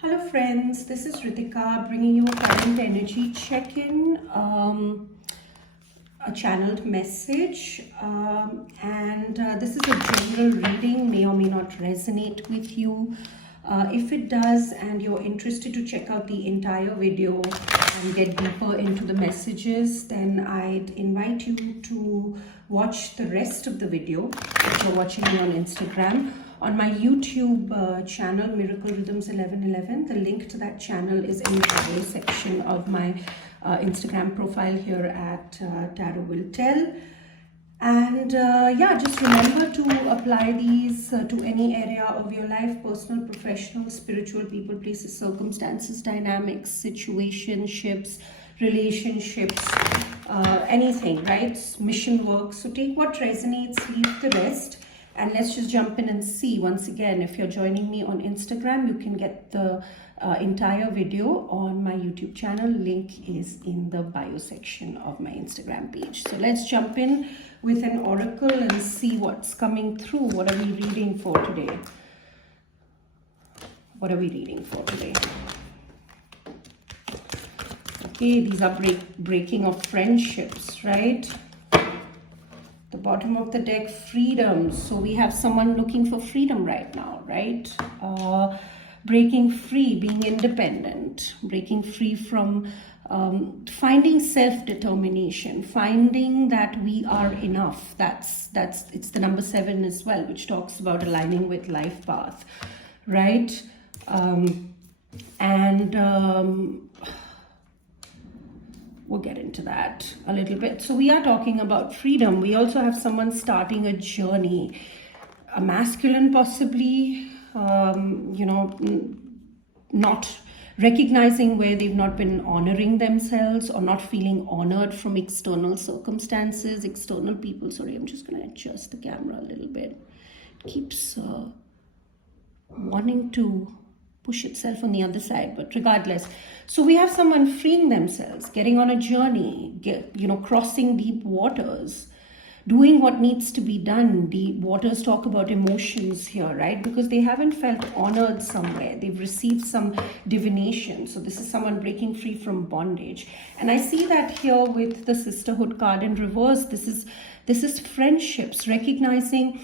Hello friends, this is Ritika bringing you a current energy check-in, a channeled message, and this is a general reading, may or may not resonate with you. If it does and you're interested to check out the entire video and get deeper into the messages, then I'd invite you to watch the rest of the video if you're watching me on Instagram. On my YouTube channel, Miracle Rhythms 1111, the link to that channel is in the bio section of my Instagram profile here at Tarot Will Tell. And yeah, just remember to apply these to any area of your life: personal, professional, spiritual, people, places, circumstances, dynamics, situationships, relationships, anything, right? Mission work. So take what resonates, leave the rest. And let's just jump in and see. Once again, if you're joining me on Instagram, you can get the entire video on my YouTube channel. Link is in the bio section of my Instagram page. So let's jump in with an oracle and see what's coming through. What are we reading for today? What are we reading for today? Okay, these are breaking of friendships, right? The bottom of the deck, freedom. So we have someone looking for freedom right now, right? Breaking free, being independent, breaking free from finding self-determination, finding that we are enough. It's the number 7 as well, which talks about aligning with life path, right? We'll get into that a little bit. So we are talking about freedom. We also have someone starting a journey, a masculine possibly, not recognizing where they've not been honoring themselves or not feeling honored from external circumstances, external people. Sorry, I'm just going to adjust the camera a little bit. It keeps wanting to push itself on the other side, but regardless. So we have someone freeing themselves, getting on a journey, crossing deep waters, doing what needs to be done. Deep waters talk about emotions here, right? Because they haven't felt honored somewhere. They've received some divination. So this is someone breaking free from bondage. And I see that here with the sisterhood card in reverse. This is friendships, recognizing,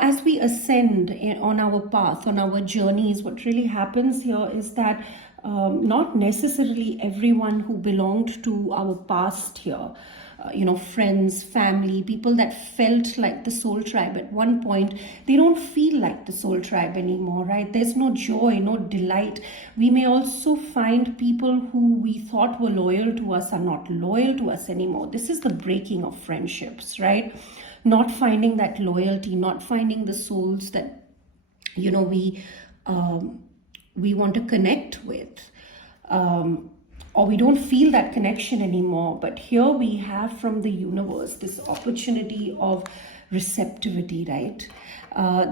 as we ascend on our path, on our journeys, what really happens here is that not necessarily everyone who belonged to our past here, friends, family, people that felt like the soul tribe at one point, they don't feel like the soul tribe anymore, right? There's no joy, no delight. We may also find people who we thought were loyal to us are not loyal to us anymore. This is the breaking of friendships, right? Not finding that loyalty, not finding the souls that, we want to connect with, or we don't feel that connection anymore. But here we have from the universe this opportunity of receptivity, right?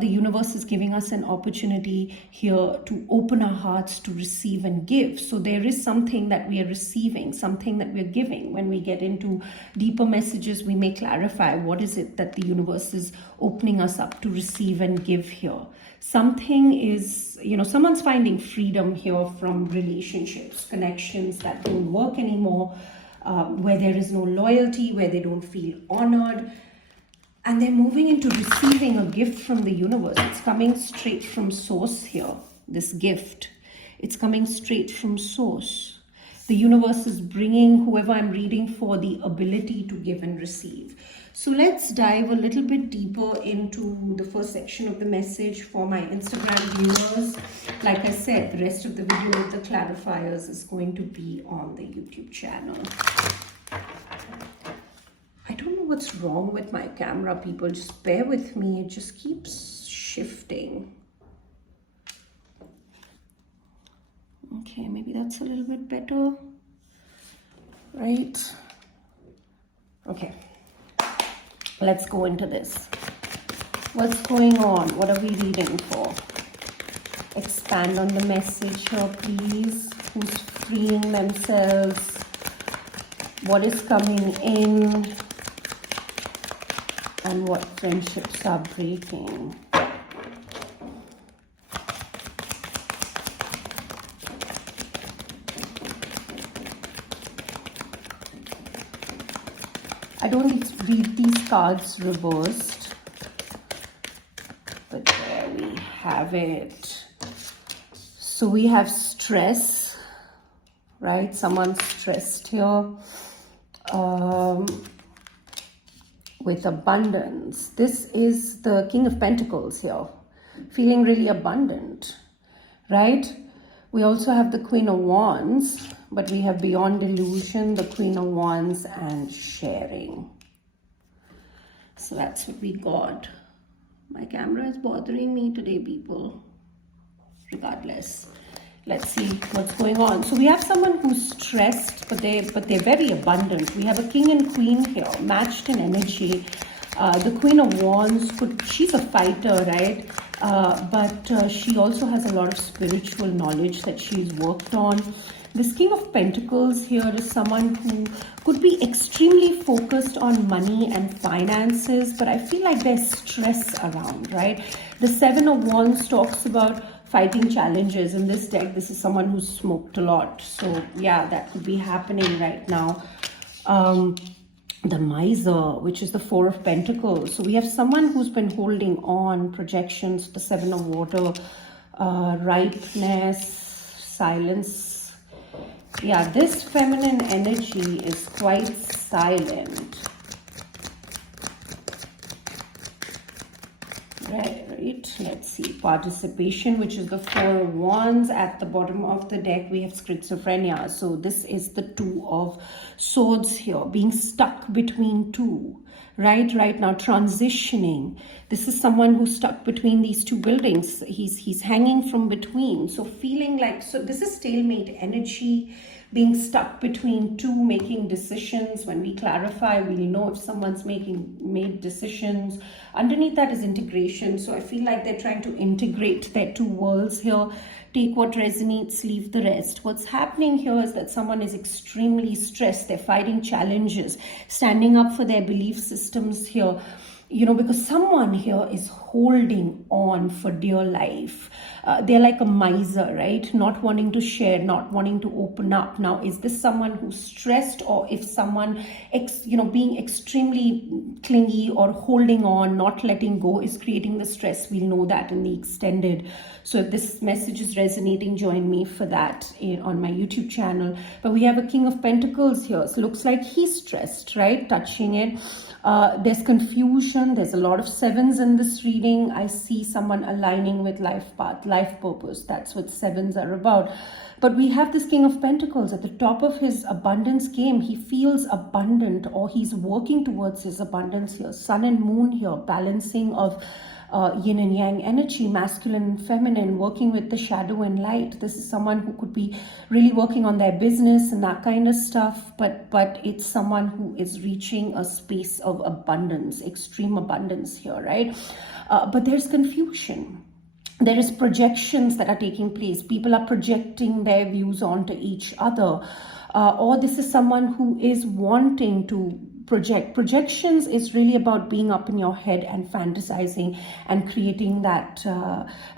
The universe is giving us an opportunity here to open our hearts to receive and give. So there is something that we are receiving, something that we're giving. When we get into deeper messages, we may clarify what is it that the universe is opening us up to receive and give here. Something is, someone's finding freedom here from relationships, connections that don't work anymore, where there is no loyalty, where they don't feel honored. And they're moving into receiving a gift from the universe. It's coming straight from source here, this gift. It's coming straight from source. The universe is bringing whoever I'm reading for the ability to give and receive. So let's dive a little bit deeper into the first section of the message for my Instagram viewers. Like I said, the rest of the video with the clarifiers is going to be on the YouTube channel. I don't know what's wrong with my camera, people. Just bear with me. It just keeps shifting. Okay, maybe that's a little bit better. Right? Okay. Let's go into this. What's going on? What are we reading for? Expand on the message here, please. Who's freeing themselves? What is coming in? And what friendships are breaking? I don't read these cards reversed, but there we have it. So we have stress, right? Someone's stressed here. With abundance. This is the King of Pentacles here, feeling really abundant, right? We also have the Queen of Wands, but we have beyond illusion, the Queen of Wands, and sharing. So that's what we got. My camera is bothering me today, people. Regardless, let's see what's going on. So we have someone who's stressed, but they're very abundant. We have a king and queen here, matched in energy. The Queen of Wands, she's a fighter, right? But she also has a lot of spiritual knowledge that she's worked on. This King of Pentacles here is someone who could be extremely focused on money and finances, but I feel like there's stress around, right? The Seven of Wands talks about fighting challenges. In this deck, this is someone who's smoked a lot. So yeah, that could be happening right now. The Miser, which is the Four of Pentacles. So we have someone who's been holding on, projections, the Seven of Water, ripeness, silence. Yeah, this feminine energy is quite silent. Right, let's see. Participation, which is the Four of Wands. At the bottom of the deck, we have schizophrenia. So this is the Two of Swords here, being stuck between two. Right now, transitioning. This is someone who's stuck between these two buildings. He's hanging from between. So feeling like, so this is stalemate energy, being stuck between two, making decisions. When we clarify, we'll know if someone's made decisions. Underneath that is integration. So I feel like they're trying to integrate their two worlds here. Take what resonates, leave the rest. What's happening here is that someone is extremely stressed. They're fighting challenges, standing up for their belief systems here. You know, because someone here is holding on for dear life. They're like a miser, right? Not wanting to share, not wanting to open up. Now, is this someone who's stressed, or if someone, being extremely clingy or holding on, not letting go is creating the stress? We'll know that in the extended. So if this message is resonating, join me for that on my YouTube channel. But we have a King of Pentacles here. So looks like he's stressed, right? Touching it. There's confusion. There's a lot of sevens in this reading. I see someone aligning with life path, life purpose. That's what sevens are about. But we have this King of Pentacles at the top of his abundance game. He feels abundant, or he's working towards his abundance here. Sun and moon here, balancing of yin and yang energy, masculine and feminine, working with the shadow and light. This is someone who could be really working on their business and that kind of stuff, but it's someone who is reaching a space of abundance, extreme abundance here, right? But there's confusion. There is projections that are taking place. People are projecting their views onto each other, or this is someone who is wanting to project. Projections is really about being up in your head and fantasizing and creating that.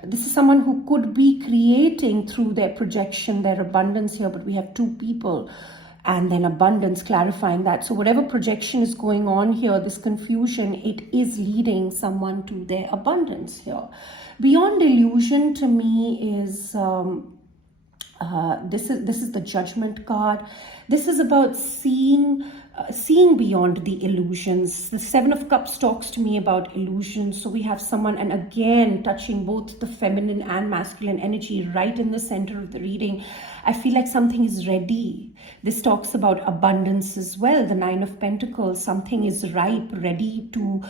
This is someone who could be creating through their projection their abundance here, but we have two people and then abundance, clarifying that. So whatever projection is going on here, this confusion, it is leading someone to their abundance here. Beyond illusion to me is this is the Judgment card. This is about seeing beyond the illusions. The Seven of Cups talks to me about illusions. So we have someone, and again, touching both the feminine and masculine energy right in the center of the reading. I feel like something is ready. This talks about abundance as well. The Nine of Pentacles, something is ripe, ready to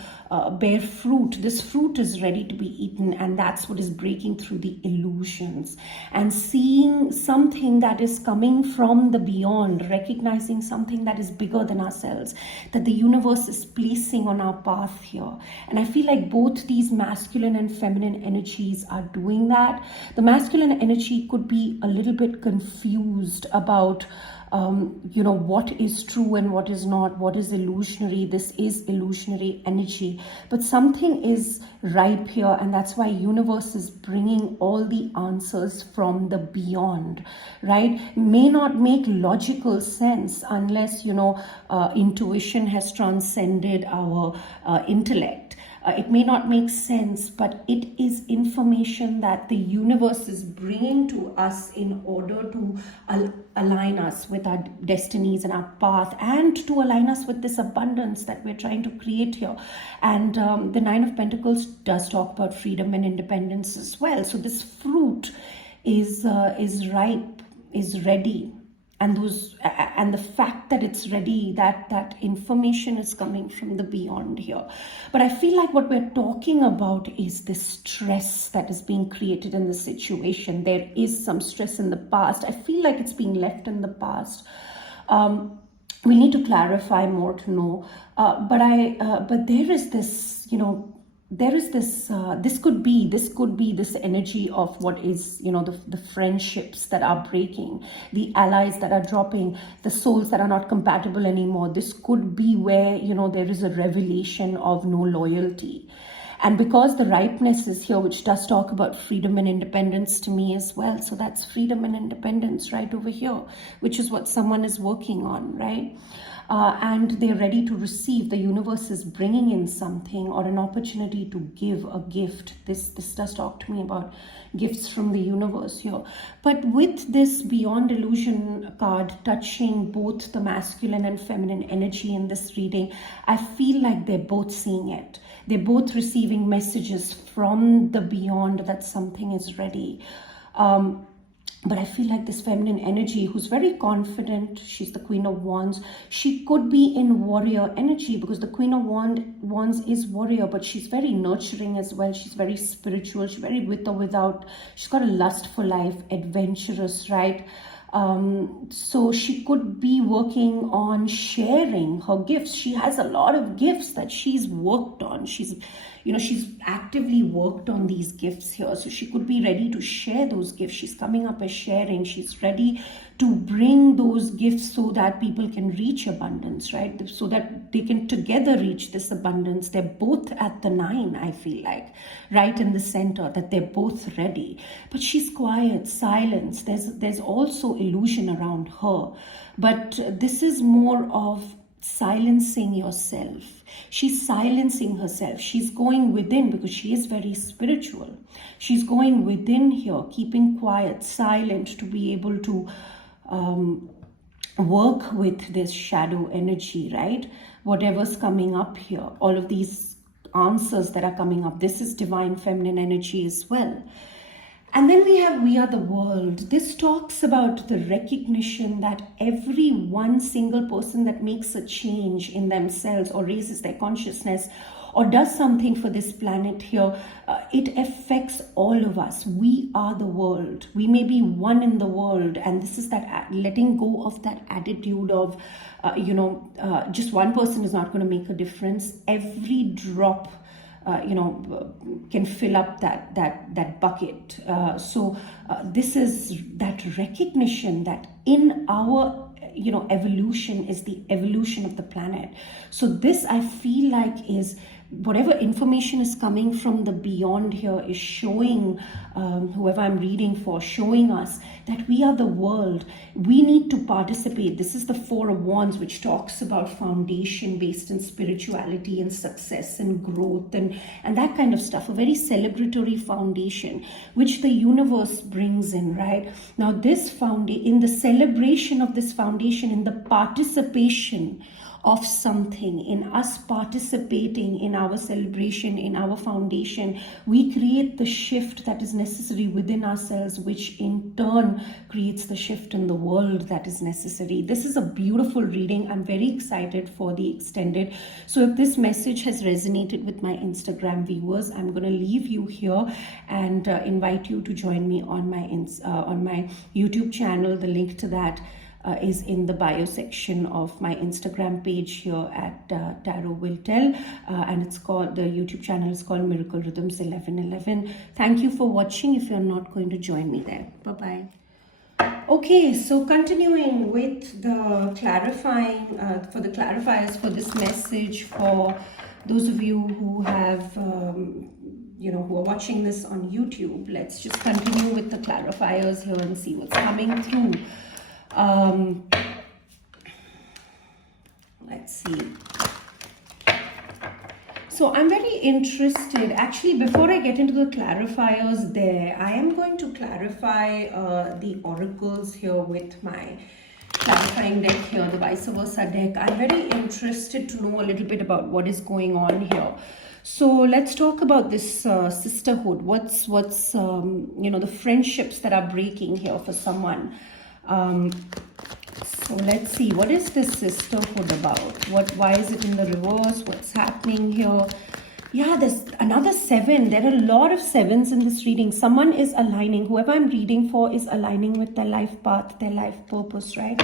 bear fruit. This fruit is ready to be eaten, and that's what is breaking through the illusions. And seeing something that is coming from the beyond, recognizing something that is bigger than ourselves, that the universe is placing on our path here. And I feel like both these masculine and feminine energies are doing that. The masculine energy could be a little bit confused about what is true and what is not, what is illusionary. This is illusionary energy, but something is ripe here, and that's why universe is bringing all the answers from the beyond, right? May not make logical sense unless intuition has transcended our intellect. It may not make sense, but it is information that the universe is bringing to us in order to align us with our destinies and our path, and to align us with this abundance that we're trying to create here. And the Nine of Pentacles does talk about freedom and independence as well. So this fruit is ripe, is ready. And the fact that it's ready, that information is coming from the beyond here. But I feel like what we're talking about is the stress that is being created in the situation. There is some stress in the past. I feel like it's being left in the past. We need to clarify more to know. But there is this, there is this this could be this energy of what is, the friendships that are breaking, the allies that are dropping, the souls that are not compatible anymore. This could be where, there is a revelation of no loyalty. And because the ripeness is here, which does talk about freedom and independence to me as well. So that's freedom and independence right over here, which is what someone is working on, right? And they're ready to receive. The universe is bringing in something, or an opportunity to give a gift. This does talk to me about gifts from the universe here. But with this Beyond Illusion card touching both the masculine and feminine energy in this reading, I feel like they're both seeing it. They're both receiving messages from the beyond that something is ready. But I feel like this feminine energy, who's very confident, she's the Queen of Wands, she could be in warrior energy, because the Queen of Wands is warrior, but she's very nurturing as well. She's very spiritual. She's very with or without. She's got a lust for life, adventurous, right? So she could be working on sharing her gifts. She has a lot of gifts that she's worked on. She's actively worked on these gifts here. So she could be ready to share those gifts. She's coming up as sharing. She's ready to bring those gifts so that people can reach abundance, right? So that they can together reach this abundance. They're both at the 9, I feel like, right in the center, that they're both ready. But she's quiet, silence. There's also illusion around her. But this is more of silencing yourself. She's silencing herself. She's going within, because she is very spiritual. She's going within here, keeping quiet, silent, to be able to work with this shadow energy, right? Whatever's coming up here, all of these answers that are coming up, this is divine feminine energy as well. And then we have We Are the World. This talks about the recognition that every one single person that makes a change in themselves, or raises their consciousness, or does something for this planet here, it affects all of us. We are the world. We may be one in the world. And this is that letting go of that attitude of, just one person is not going to make a difference. Every drop can fill up that bucket. So this is that recognition that in our evolution is the evolution of the planet. So this, I feel like, is whatever information is coming from the beyond here is showing whoever I'm reading for, showing us that we are the world. We need to participate. This is the Four of Wands, which talks about foundation based in spirituality and success and growth and that kind of stuff. A very celebratory foundation, which the universe brings in, right? Now this in the celebration of this foundation, in the participation of something, in us participating in our celebration, in our foundation, we create the shift that is necessary within ourselves, which in turn creates the shift in the world that is necessary. This is a beautiful reading. I'm very excited for the extended. So if this message has resonated with my Instagram viewers, I'm going to leave you here and invite you to join me on my YouTube channel. The link to that is in the bio section of my Instagram page here at Tarot Will Tell, and the YouTube channel is called Miracle Rhythms 1111. Thank you for watching. If you're not going to join me there, bye bye. Okay, so continuing with the clarifying, for the clarifiers for this message, for those of you who have, who are watching this on YouTube, let's just continue with the clarifiers here and see what's coming through. Let's see. So I'm very interested, actually, before I get into the clarifiers there, I am going to clarify the oracles here with my clarifying deck here, the vice versa deck. I'm very interested to know a little bit about what is going on here. So let's talk about this sisterhood. What's the friendships that are breaking here for someone. So let's see, what is this sisterhood about? Why is it in the reverse? What's happening here? Yeah, there's another 7. There are a lot of 7s in this reading. Someone is aligning. Whoever I'm reading for is aligning with their life path, their life purpose, right?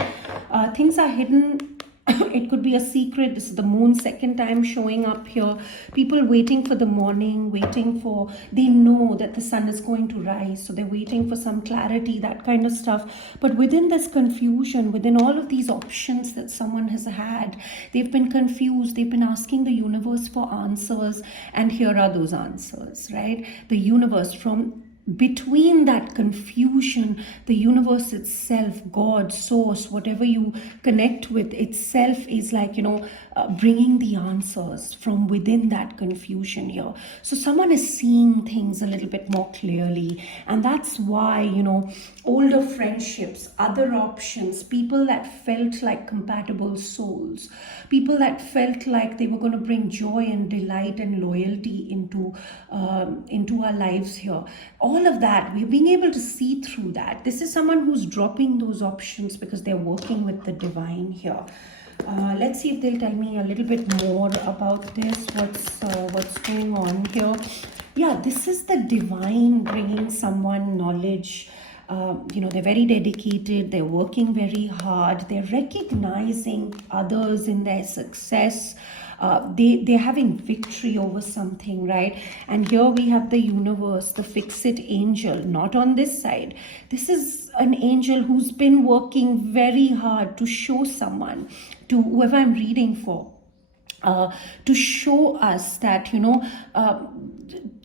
Things are hidden. It could be a secret. This is the moon second time showing up here. People waiting for the morning, they know that the sun is going to rise. So they're waiting for some clarity, that kind of stuff. But within this confusion, within all of these options that someone has had, they've been confused. They've been asking the universe for answers. And here are those answers, right? The universe, from between that confusion, the universe itself, God, source, whatever you connect with itself is like, bringing the answers from within that confusion here. So someone is seeing things a little bit more clearly. And that's why, older friendships, other options, people that felt like compatible souls, people that felt like they were going to bring joy and delight and loyalty into our lives here. All of that, we're being able to see through that. This is someone who's dropping those options because they're working with the divine here. Let's see if they'll tell me a little bit more about this. What's going on here? Yeah, this is the divine bringing someone knowledge. They're very dedicated, they're working very hard, they're recognizing others in their success. They're having victory over something, right? And here we have the universe, the fix-it angel, not on this side. This is an angel who's been working very hard to show someone, to whoever I'm reading for, to show us that,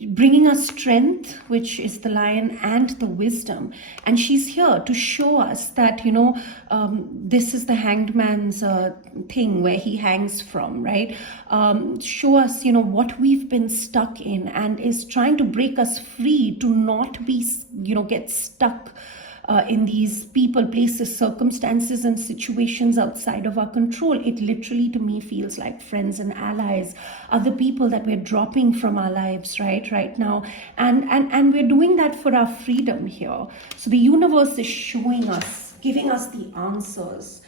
bringing us strength, which is the lion, and the wisdom. And she's here to show us that, this is the hanged man's thing where he hangs from, right? Show us, what we've been stuck in, and is trying to break us free to not be, get stuck in these people, places, circumstances, and situations outside of our control. It literally, to me, feels like friends and allies, other people that we're dropping from our lives right now. And we're doing that for our freedom here. So the universe is showing us, giving us the answers.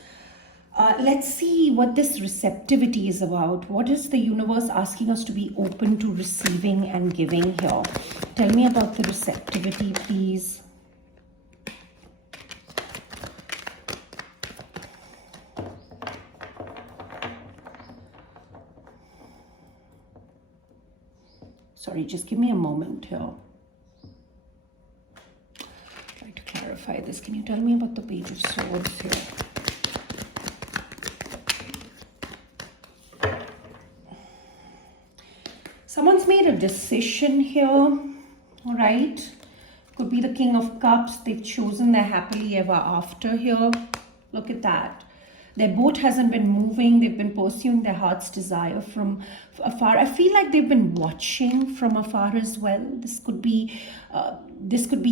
Let's see what this receptivity is about. What is the universe asking us to be open to receiving and giving here? Tell me about the receptivity, please. Sorry, just give me a moment here. Try to clarify this. Can you tell me about the Page of Swords here? Someone's made a decision here, all right? Could be the King of Cups. They've chosen their happily ever after here. Look at that. Their boat hasn't been moving. They've been pursuing their heart's desire from afar. I feel like they've been watching from afar as well. This could be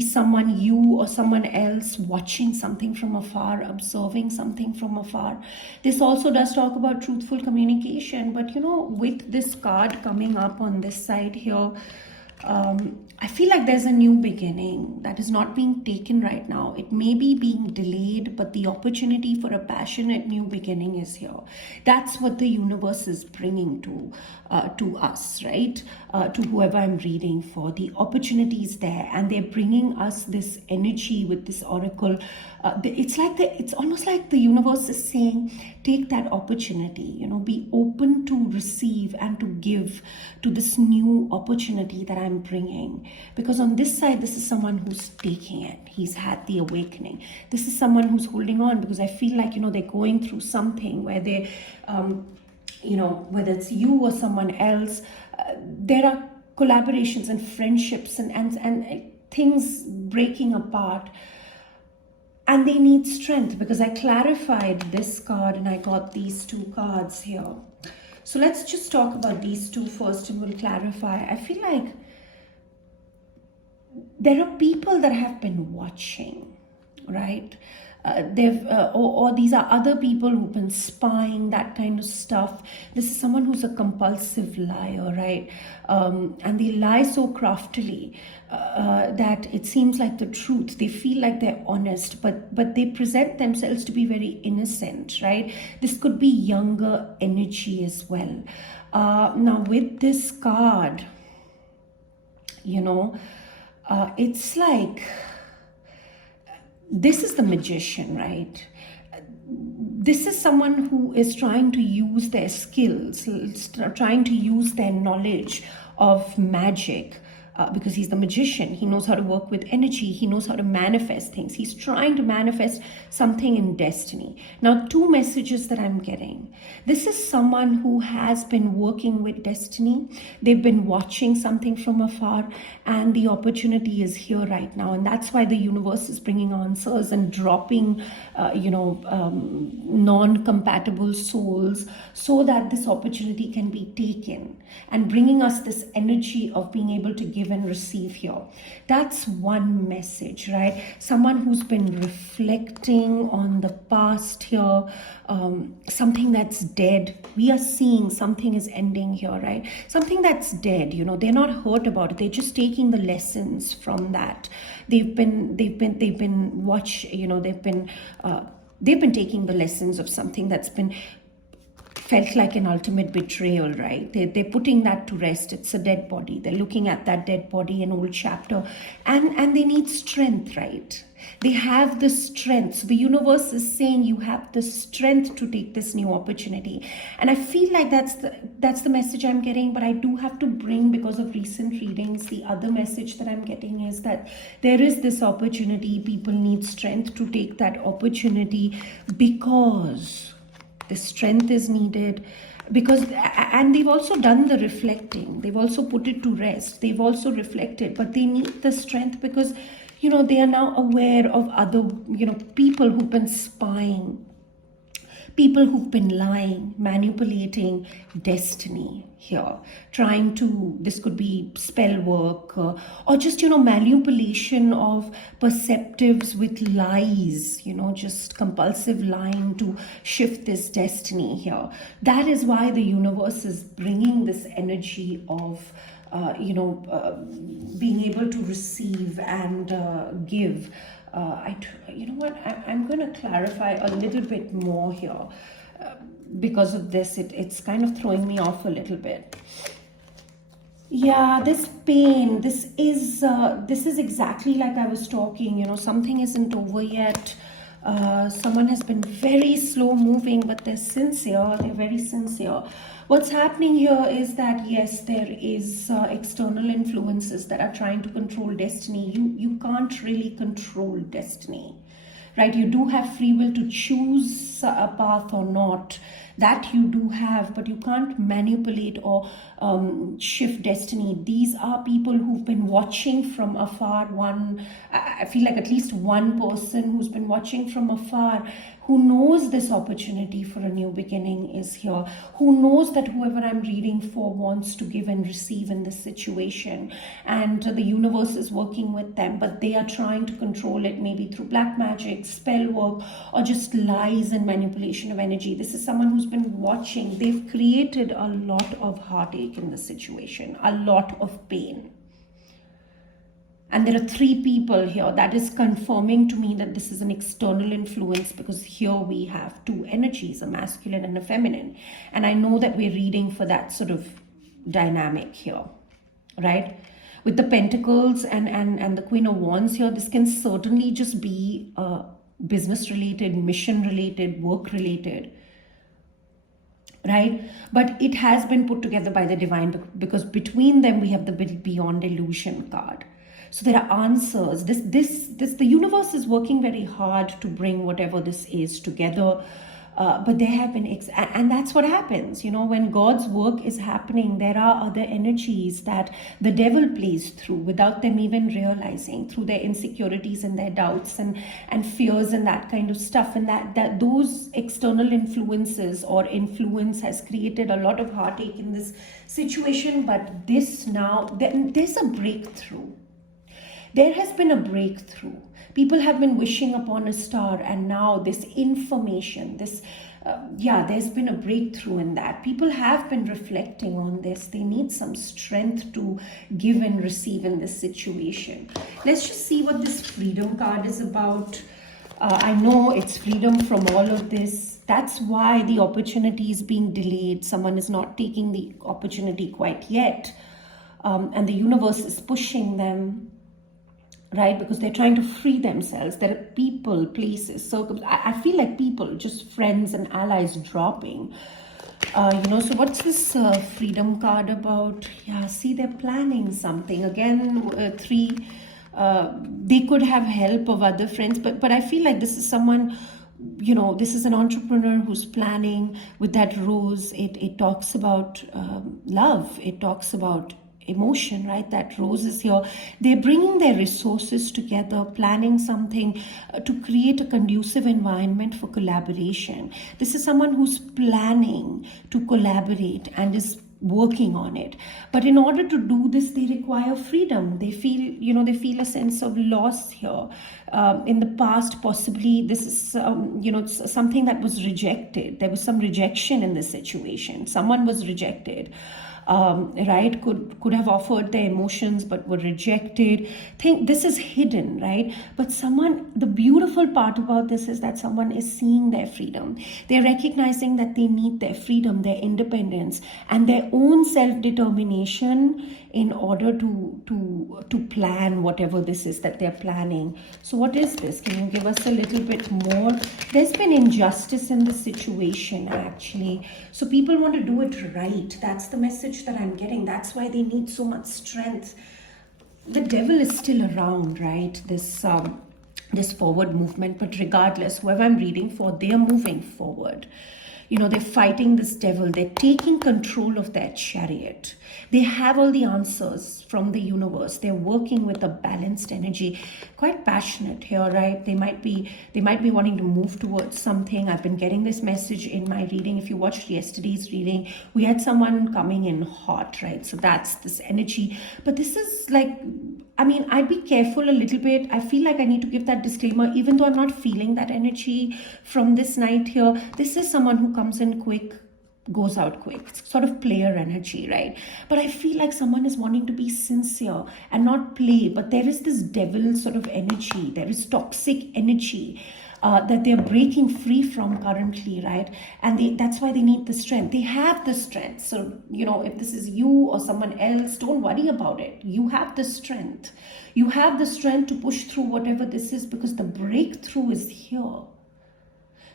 someone, you or someone else, watching something from afar, observing something from afar. This also does talk about truthful communication. But, with this card coming up on this side here, I feel like there's a new beginning that is not being taken right now. It may be being delayed, but the opportunity for a passionate new beginning is here. That's what the universe is bringing to us, right? To whoever I'm reading for. The opportunity is there, and they're bringing us this energy with this oracle. It's almost like the universe is saying, take that opportunity, be open to receive and to give to this new opportunity that I'm bringing. Because on this side, this is someone who's taking it. He's had the awakening. This is someone who's holding on, because I feel like, they're going through something where they, whether it's you or someone else, there are collaborations and friendships and things breaking apart. And they need strength, because I clarified this card and I got these two cards here. So let's just talk about these two first and we'll clarify. I feel like there are people that have been watching, right? Or these are other people who've been spying, that kind of stuff. This is someone who's a compulsive liar, right? And they lie so craftily that it seems like the truth. They feel like they're honest, but they present themselves to be very innocent, right? This could be younger energy as well. Now with this card, it's like, this is the Magician, right? This is someone who is trying to use their skills, trying to use their knowledge of magic, because he's the Magician. He knows how to work with energy. He knows how to manifest things. He's trying to manifest something in destiny. Now, two messages that I'm getting. This is someone who has been working with destiny. They've been watching something from afar, and the opportunity is here right now. And that's why the universe is bringing answers and dropping, non-compatible souls, so that this opportunity can be taken, and bringing us this energy of being able to give and receive here. That's one message, right? Someone who's been reflecting on the past here, something that's dead. We are seeing something is ending here, right? Something that's dead, they're not hurt about it. They're just taking the lessons from that. They've been taking the lessons of something that's been felt like an ultimate betrayal, right? They're putting that to rest. It's a dead body. They're looking at that dead body, an old chapter, and they need strength, right? They have the strength. So the universe is saying you have the strength to take this new opportunity. And I feel like that's the message I'm getting, but I do have to bring, because of recent readings, the other message that I'm getting is that there is this opportunity. People need strength to take that opportunity, because the strength is needed, and they've also done the reflecting. They've also put it to rest. They've also reflected, but they need the strength because, they are now aware of other, people who've been spying, people who've been lying, manipulating destiny here, this could be spell work, or just, manipulation of perceptives with lies, just compulsive lying to shift this destiny here. That is why the universe is bringing this energy of, being able to receive and give. I'm going to clarify a little bit more here. Because of this, it's kind of throwing me off a little bit. Yeah, this pain, this is exactly like I was talking, something isn't over yet. Someone has been very slow moving, but they're sincere. They're very sincere. What's happening here is that, yes, there is external influences that are trying to control destiny. You can't really control destiny, right? You do have free will to choose a path or not. That you do have, but you can't manipulate or shift destiny. These are people who've been watching from afar. I feel like at least one person who's been watching from afar, who knows this opportunity for a new beginning is here, who knows that whoever I'm reading for wants to give and receive in this situation, and the universe is working with them, but they are trying to control it, maybe through black magic, spell work, or just lies and manipulation of energy. This is someone who's been watching. They've created a lot of heartache in this situation, a lot of pain. And there are three people here. That is confirming to me that this is an external influence, because here we have two energies, a masculine and a feminine. And I know that we're reading for that sort of dynamic here, right? With the Pentacles and the Queen of Wands here, this can certainly just be business related, mission related, work related. right? But it has been put together by the divine, because between them we have the beyond illusion card. So there are answers. The universe is working very hard to bring whatever this is together. But there have been, and that's what happens, when God's work is happening, there are other energies that the devil plays through without them even realizing, through their insecurities and their doubts and fears and that kind of stuff. And that those external influences or influence has created a lot of heartache in this situation. But this now, there's a breakthrough. There has been a breakthrough. People have been wishing upon a star, and now this information, there's been a breakthrough in that. People have been reflecting on this. They need some strength to give and receive in this situation. Let's just see what this freedom card is about. I know it's freedom from all of this. That's why the opportunity is being delayed. Someone is not taking the opportunity quite yet. And the universe is pushing them, right? Because they're trying to free themselves. There are people, places, circles. I feel like people, just friends and allies dropping. So what's this freedom card about? Yeah, see, they're planning something. Again, 3, they could have help of other friends. But I feel like this is someone, this is an entrepreneur who's planning. With that rose, it talks about love. It talks about emotion, right? That rose is here. They're bringing their resources together, planning something to create a conducive environment for collaboration. This is someone who's planning to collaborate and is working on it. But in order to do this, they require freedom. They feel a sense of loss here. In the past, possibly this is something that was rejected. There was some rejection in this situation. Someone was rejected. Right, could have offered their emotions but were rejected. Think this is hidden, right? But the beautiful part about this is that someone is seeing their freedom. They're recognizing that they need their freedom, their independence, and their own self-determination in order to plan whatever this is that they're planning. So what is this? Can you give us a little bit more? There's been injustice in this situation, actually. So people want to do it right. That's the message that I'm getting. That's why they need so much strength. The devil is still around, right? This forward movement. But regardless, whoever I'm reading for, they are moving forward. They're fighting this devil. They're taking control of their chariot. They have all the answers from the universe. They're working with a balanced energy, quite passionate here, right? They might be wanting to move towards something. I've been getting this message in my reading. If you watched yesterday's reading, we had someone coming in hot, right? So that's this energy. But this is like, I'd be careful a little bit. I feel like I need to give that disclaimer, even though I'm not feeling that energy from this night here. This is someone who comes in quick, goes out quick. It's sort of player energy, right? But I feel like someone is wanting to be sincere and not play. But there is this devil sort of energy. There is toxic energy that they're breaking free from currently, right? And that's why they need the strength. They have the strength. So, if this is you or someone else, don't worry about it. You have the strength. You have the strength to push through whatever this is, because the breakthrough is here.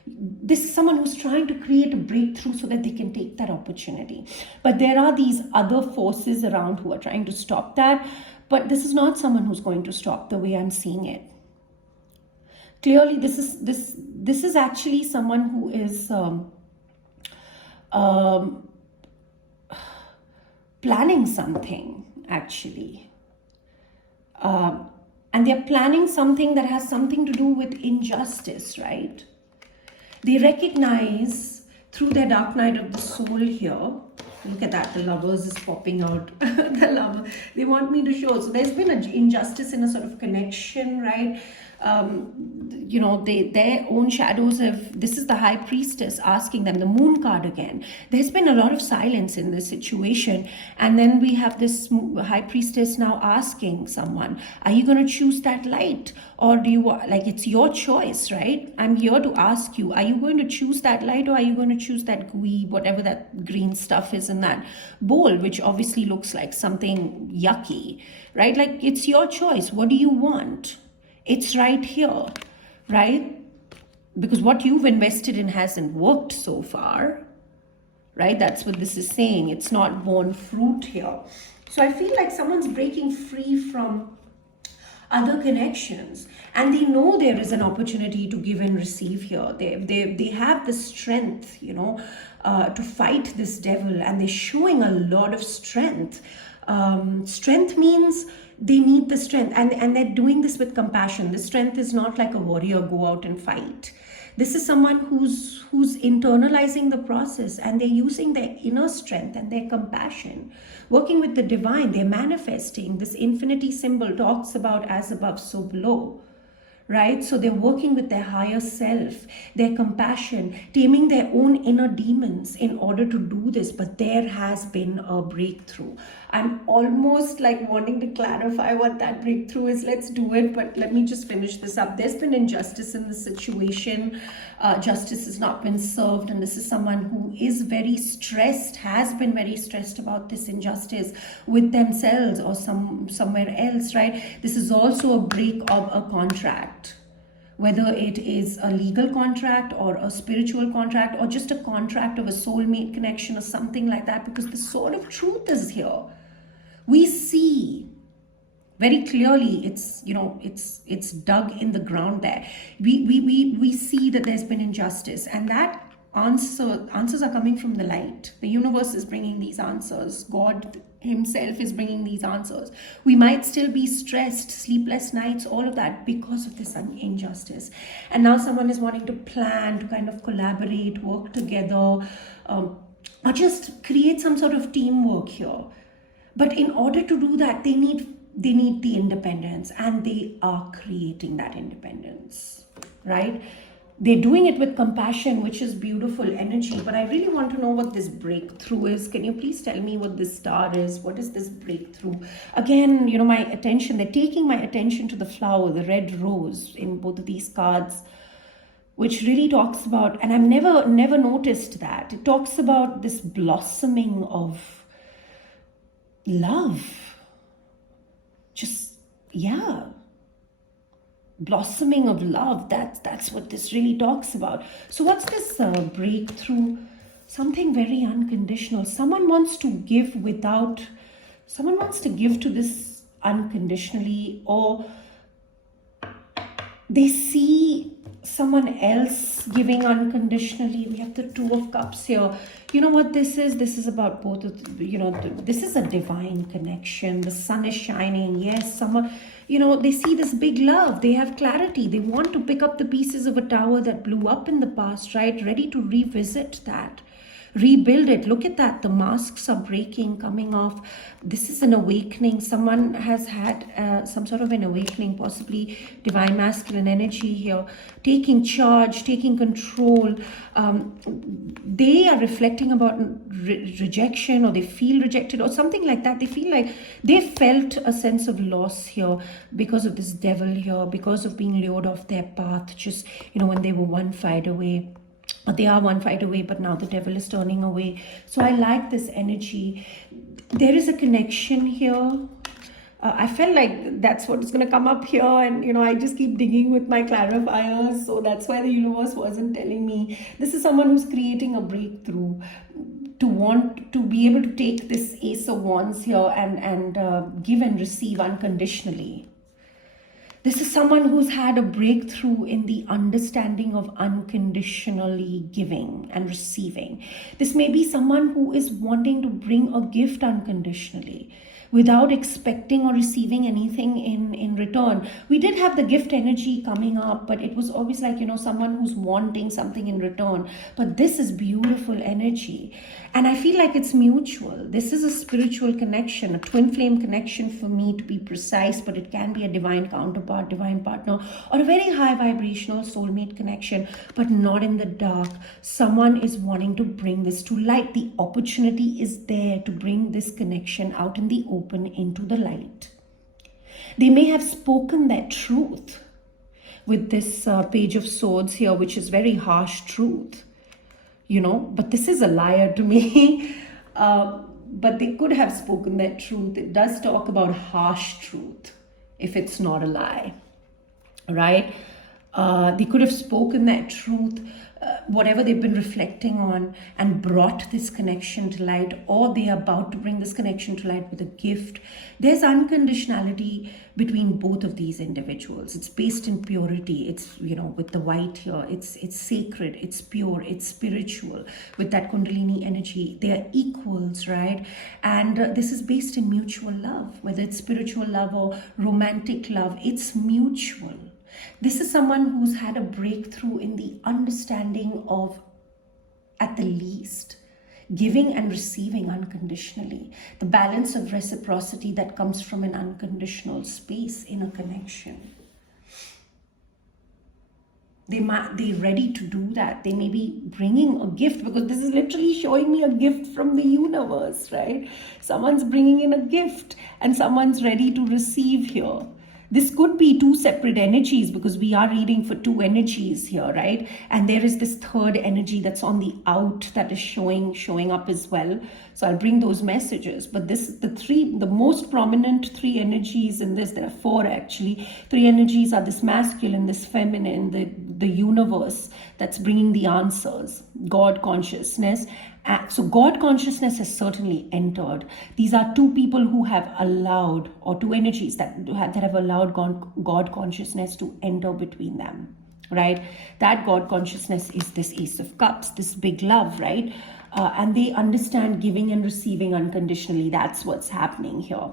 This is someone who's trying to create a breakthrough so that they can take that opportunity. But there are these other forces around who are trying to stop that. But this is not someone who's going to stop the way I'm seeing it. Clearly, this is actually someone who is planning something, actually. And they're planning something that has something to do with injustice, right? They recognize through their dark night of the soul here. Look at that, the lovers is popping out. The lover, they want me to show. So there's been an injustice in a sort of connection, right? Their own shadows have, this is the high priestess asking them, the moon card again. There's been a lot of silence in this situation. And then we have this high priestess now asking someone, are you going to choose that light? Or do you, it's your choice, right? I'm here to ask you, are you going to choose that light, or are you going to choose that gooey, whatever that green stuff is in that bowl, which obviously looks like something yucky, right? It's your choice. What do you want? It's right here, right? Because what you've invested in hasn't worked so far. right? That's what this is saying. It's not borne fruit here. So I feel like someone's breaking free from other connections, and they know there is an opportunity to give and receive here. They have the strength, to fight this devil, and they're showing a lot of strength. Strength means they need the strength, and they're doing this with compassion. The strength is not like a warrior go out and fight. This is someone who's internalizing the process, and they're using their inner strength and their compassion, working with the divine. They're manifesting. This infinity symbol talks about as above, so below, right? So they're working with their higher self, their compassion, taming their own inner demons in order to do this. But there has been a breakthrough. I'm almost like wanting to clarify what that breakthrough is. Let's do it, but let me just finish this up. There's been injustice in the situation. Justice has not been served, and this is someone who is very stressed, has been very stressed about this injustice with themselves or somewhere else, right? This is also a break of a contract, whether it is a legal contract or a spiritual contract or just a contract of a soulmate connection or something like that, because the sword of truth is here. We see very clearly, it's dug in the ground there. We see that there's been injustice, and that answers are coming from the light. The universe is bringing these answers. God himself is bringing these answers. We might still be stressed, sleepless nights, all of that because of this injustice. And now someone is wanting to plan, to kind of collaborate, work together, or just create some sort of teamwork here. But in order to do that, they need the independence, and they are creating that independence, right? They're doing it with compassion, which is beautiful energy. But I really want to know what this breakthrough is. Can you please tell me what this star is? What is this breakthrough? Again, my attention, they're taking my attention to the flower, the red rose in both of these cards, which really talks about, and I've never noticed that. It talks about this blossoming of love. Just, yeah. Blossoming of love. That's what this really talks about. So what's this breakthrough? Something very unconditional. Someone wants to give to this unconditionally, or they see someone else giving unconditionally. We have the Two of Cups here. You know what this is? This is about both of this is a divine connection. The sun is shining. Yes, someone, they see this big love. They have clarity. They want to pick up the pieces of a tower that blew up in the past, right? Ready to revisit that, rebuild it. Look at that. The masks are breaking, coming off. This is an awakening. Someone has had some sort of an awakening, possibly divine masculine energy here, taking charge, taking control. They are reflecting about rejection, or they feel rejected or something like that. They feel like they felt a sense of loss here because of this devil here, because of being lured off their path, just, when they were one fight away. They are one fight away, but now the devil is turning away. So I like this energy. There is a connection here. I felt like that's what is going to come up here, and I just keep digging with my clarifiers, so that's why the universe wasn't telling me. This is someone who's creating a breakthrough, to want to be able to take this Ace of Wands here and give and receive unconditionally. This is someone who's had a breakthrough in the understanding of unconditionally giving and receiving. This may be someone who is wanting to bring a gift unconditionally, without expecting or receiving anything in return. We did have the gift energy coming up, but it was always like, someone who's wanting something in return. But this is beautiful energy. And I feel like it's mutual. This is a spiritual connection, a twin flame connection for me, to be precise, but it can be a divine counterpart, divine partner, or a very high vibrational soulmate connection, but not in the dark. Someone is wanting to bring this to light. The opportunity is there to bring this connection out in the open, into the light. They may have spoken their truth with this Page of Swords here, which is very harsh truth, but this is a liar to me. But they could have spoken their truth. It does talk about harsh truth if it's not a lie, right? They could have spoken that truth, whatever they've been reflecting on, and brought this connection to light, or they are about to bring this connection to light with a gift. There's unconditionality between both of these individuals. It's based in purity. It's, with the white here, it's sacred, it's pure, it's spiritual. With that Kundalini energy, they are equals, right? And this is based in mutual love, whether it's spiritual love or romantic love, it's mutual. This is someone who's had a breakthrough in the understanding of, at the least, giving and receiving unconditionally. The balance of reciprocity that comes from an unconditional space in a connection. They're ready to do that. They may be bringing a gift, because this is literally showing me a gift from the universe, right? Someone's bringing in a gift and someone's ready to receive here. This could be two separate energies, because we are reading for two energies here, right? And there is this third energy that's on the out that is showing up as well. So I'll bring those messages. But the most prominent three energies in this, there are four actually. Three energies are this masculine, this feminine, the universe that's bringing the answers, God consciousness. So God consciousness has certainly entered. These are two people who have allowed, or two energies that have allowed God consciousness to enter between them, right? That God consciousness is this Ace of Cups, this big love, right? And they understand giving and receiving unconditionally. That's what's happening here.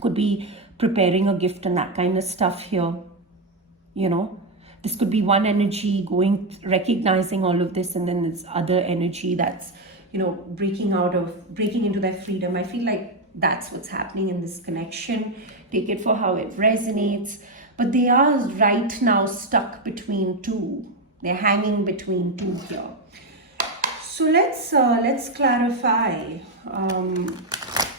Could be preparing a gift and that kind of stuff here, This could be one energy recognizing all of this, and then this other energy that's, breaking into their freedom. I feel like that's what's happening in this connection. Take it for how it resonates. But they are right now stuck between two. They're hanging between two here. So let's clarify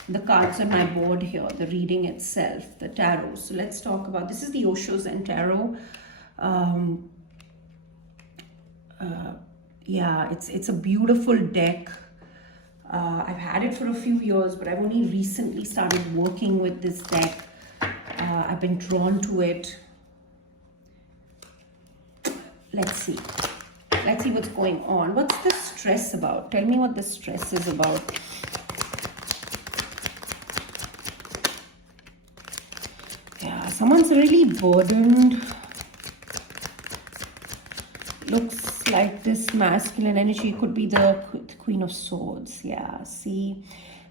the cards on my board here, the reading itself, the tarot. So let's talk about, this is the Osho Zen Tarot. Yeah, it's a beautiful deck. I've had it for a few years, but I've only recently started working with this deck. I've been drawn to it. Let's see what's going on. What's the stress about? Tell me what the stress is about. Yeah, someone's really burdened. Looks like this masculine energy could be the Queen of Swords. Yeah, see,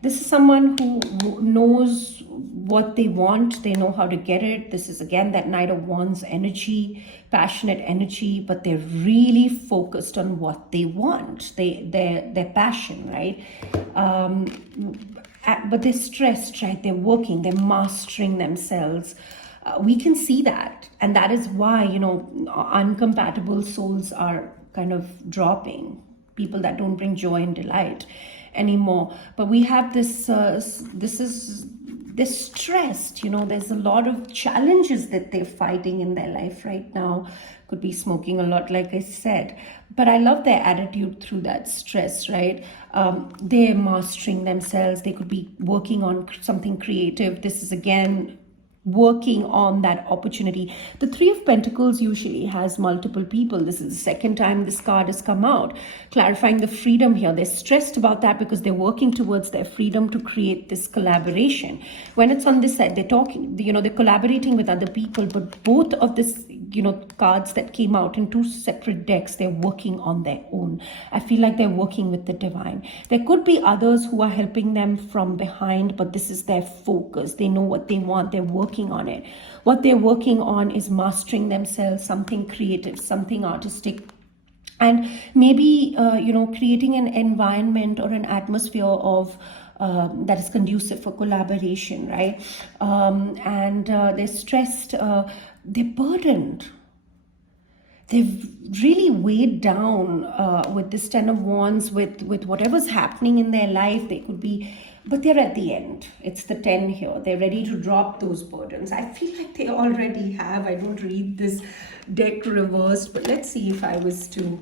this is someone who knows what they want. They know how to get it. This is again that Knight of Wands energy, passionate energy, but they're really focused on what they want. Their passion, right? But they're stressed, right? They're working. They're mastering themselves. We can see that, and that is why uncompatible souls are kind of dropping, people that don't bring joy and delight anymore. But we have they're stressed, there's a lot of challenges that they're fighting in their life right now. Could be smoking a lot, like I said, but I love their attitude through that stress, right? They're mastering themselves. They could be working on something creative. This is again working on that opportunity. The Three of Pentacles usually has multiple people. This is the second time this card has come out, clarifying the freedom here. They're stressed about that because they're working towards their freedom to create this collaboration. When it's on this side, they're talking, they're collaborating with other people, but both of this, cards that came out in two separate decks, they're working on their own. I feel like they're working with the divine. There could be others who are helping them from behind, but this is their focus. They know what they want. They're working on it. What they're working on is mastering themselves, something creative, something artistic, and maybe, creating an environment or an atmosphere of that is conducive for collaboration, right? And they're stressed, they're burdened. They've really weighed down with this Ten of Wands, with whatever's happening in their life. They could be, but they're at the end. It's the 10 here. They're ready to drop those burdens. I feel like they already have. I don't read this deck reversed, but let's see if I was to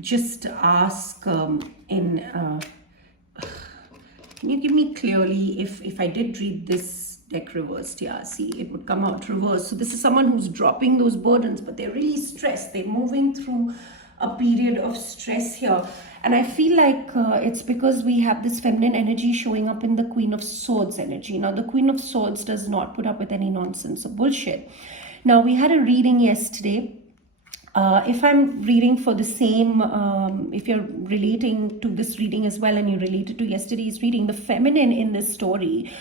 just ask can you give me clearly if I did read this deck reversed. Yeah, see, it would come out reversed. So this is someone who's dropping those burdens, but they're really stressed. They're moving through a period of stress here. And I feel like it's because we have this feminine energy showing up in the Queen of Swords energy. Now, the Queen of Swords does not put up with any nonsense or bullshit. Now, we had a reading yesterday. If I'm reading for the same, if you're relating to this reading as well and you related to yesterday's reading, the feminine in this story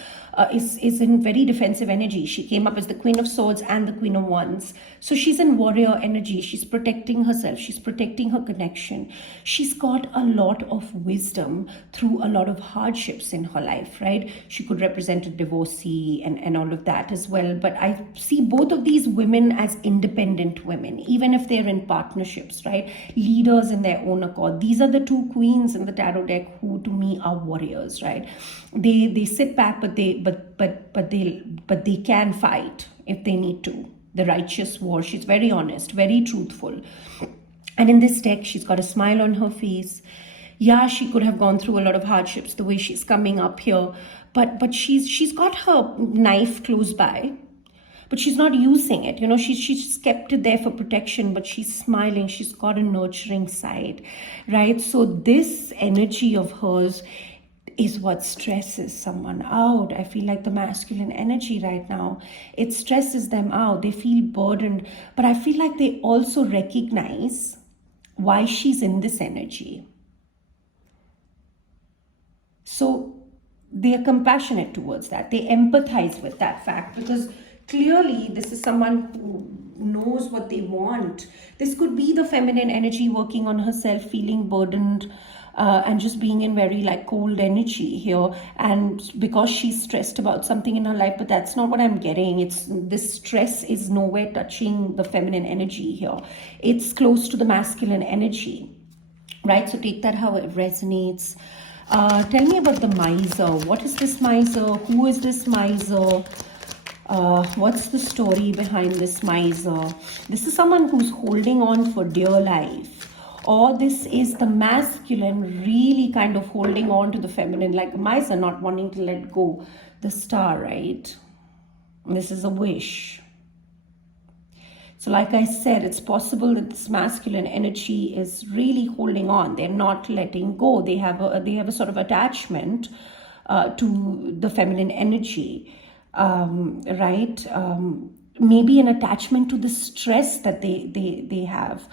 is in very defensive energy. She came up as the Queen of Swords and the Queen of Wands. So she's in warrior energy. She's protecting herself. She's protecting her connection. She's got a lot of wisdom through a lot of hardships in her life, right? She could represent a divorcee and all of that as well. But I see both of these women as independent women, even if they're in partnerships, right? Leaders in their own accord. These are the two queens in the tarot deck who to me are warriors, right? They sit back, but they can fight if they need to. The righteous war. She's very honest, very truthful. And in this deck, she's got a smile on her face. Yeah, she could have gone through a lot of hardships the way she's coming up here, but she's got her knife close by, but she's not using it. You know, she's kept it there for protection, but she's smiling. She's got a nurturing side, right? So this energy of hers is what stresses someone out. I feel like the masculine energy right now, it stresses them out. They feel burdened, but I feel like they also recognize why she's in this energy. So they are compassionate towards that. They empathize with that fact, because clearly this is someone who knows what they want. This could be the feminine energy working on herself, feeling burdened, and just being in very like cold energy here, and because she's stressed about something in her life. But that's not what I'm getting. It's this stress is nowhere touching the feminine energy here. It's close to the masculine energy, right? So take that how it resonates. Tell me about the miser. What is this miser? Who is this miser? What's the story behind this miser? This is someone who's holding on for dear life. Or this is the masculine really kind of holding on to the feminine, like a miser not wanting to let go. The Star, right? This is a wish. So like I said, it's possible that this masculine energy is really holding on. They're not letting go. They have a sort of attachment to the feminine energy, right? Maybe an attachment to the stress that they have.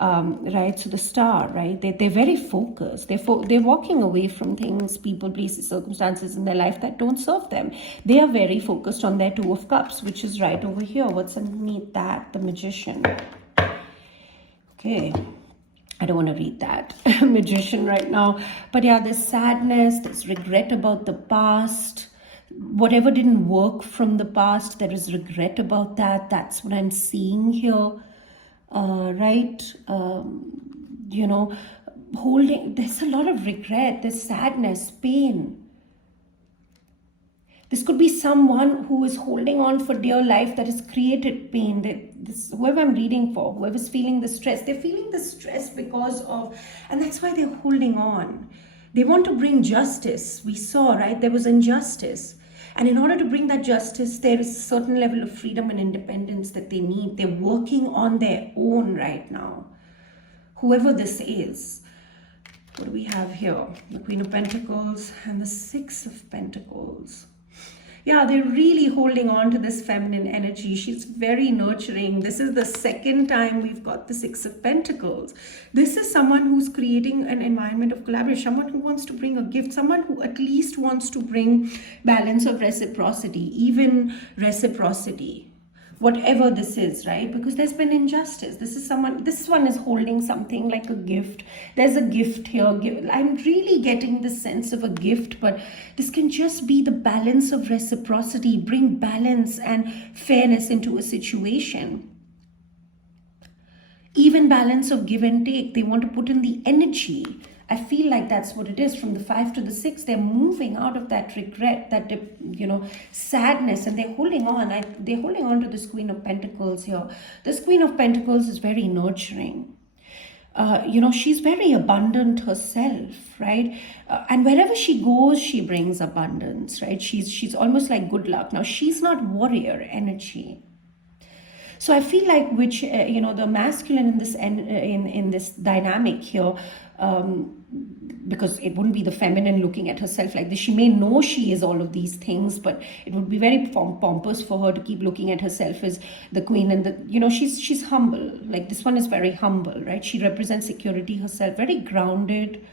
Right, so the Star, right, they're very focused. They're walking away from things, people, places, circumstances in their life that don't serve them. They are very focused on their Two of Cups, which is right over here. What's underneath that? The Magician. Okay, I don't want to read that Magician right now, but yeah, there's sadness, there's regret about the past. Whatever didn't work from the past, there is regret about that. That's what I'm seeing here. Right, you know, there's a lot of regret, there's sadness, pain. This could be someone who is holding on for dear life that has created pain. Whoever I'm reading for, whoever's feeling the stress, they're feeling the stress because of, and that's why they're holding on. They want to bring justice. We saw, right, there was injustice. And in order to bring that justice, there is a certain level of freedom and independence that they need. They're working on their own right now. Whoever this is. What do we have here? The Queen of Pentacles and the Six of Pentacles. Yeah, they're really holding on to this feminine energy. She's very nurturing. This is the second time we've got the Six of Pentacles. This is someone who's creating an environment of collaboration, someone who wants to bring a gift, someone who at least wants to bring balance of reciprocity, even reciprocity. Whatever this is, right? Because there's been injustice. This one is holding something like a gift. There's a gift here. I'm really getting the sense of a gift, but this can just be the balance of reciprocity, bring balance and fairness into a situation. Even balance of give and take. They want to put in the energy. I feel like that's what it is. From the 5 to the 6, they're moving out of that regret, that, you know, sadness, and they're holding on. They're holding on to this Queen of Pentacles here. This Queen of Pentacles is very nurturing. She's very abundant herself, right? And wherever she goes, she brings abundance, right? She's almost like good luck. Now, she's not warrior energy. So I feel like the masculine in this dynamic here, because it wouldn't be the feminine looking at herself like this. She may know she is all of these things, but it would be very pompous for her to keep looking at herself as the queen, and she's humble. Like, this one is very humble, right? She represents security herself, very grounded.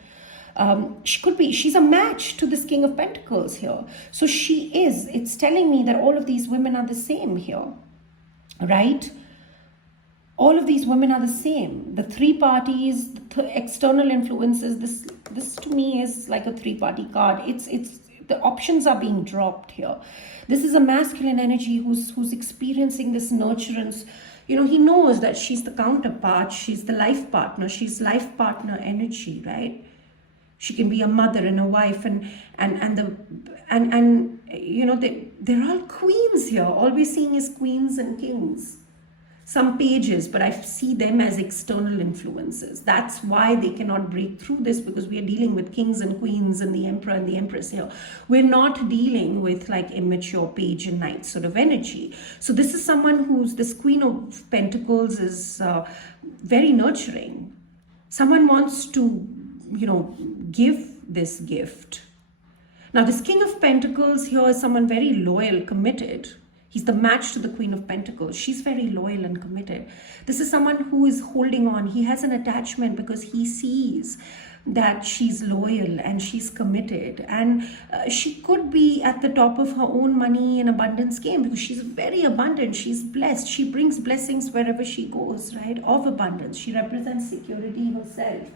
She's a match to this King of Pentacles here. So it's telling me that all of these women are the same here, right? All of these women are the same. The three parties, the external influences, this to me is like a three-party card. It's the options are being dropped here. This is a masculine energy who's experiencing this nurturance. He knows that she's the counterpart, she's the life partner, she's life partner energy, right? She can be a mother and a wife, they're all queens here. All we're seeing is queens and kings. Some pages, but I see them as external influences. That's why they cannot break through this, because we are dealing with kings and queens and the emperor and the empress here. We're not dealing with like immature page and knight sort of energy. So this is someone this Queen of Pentacles is very nurturing. Someone wants to, give this gift. Now, this King of Pentacles here is someone very loyal, committed. He's the match to the Queen of Pentacles. She's very loyal and committed. This is someone who is holding on. He has an attachment because he sees that she's loyal and she's committed. And she could be at the top of her own money and abundance game, because she's very abundant. She's blessed. She brings blessings wherever she goes, right? Of abundance. She represents security herself.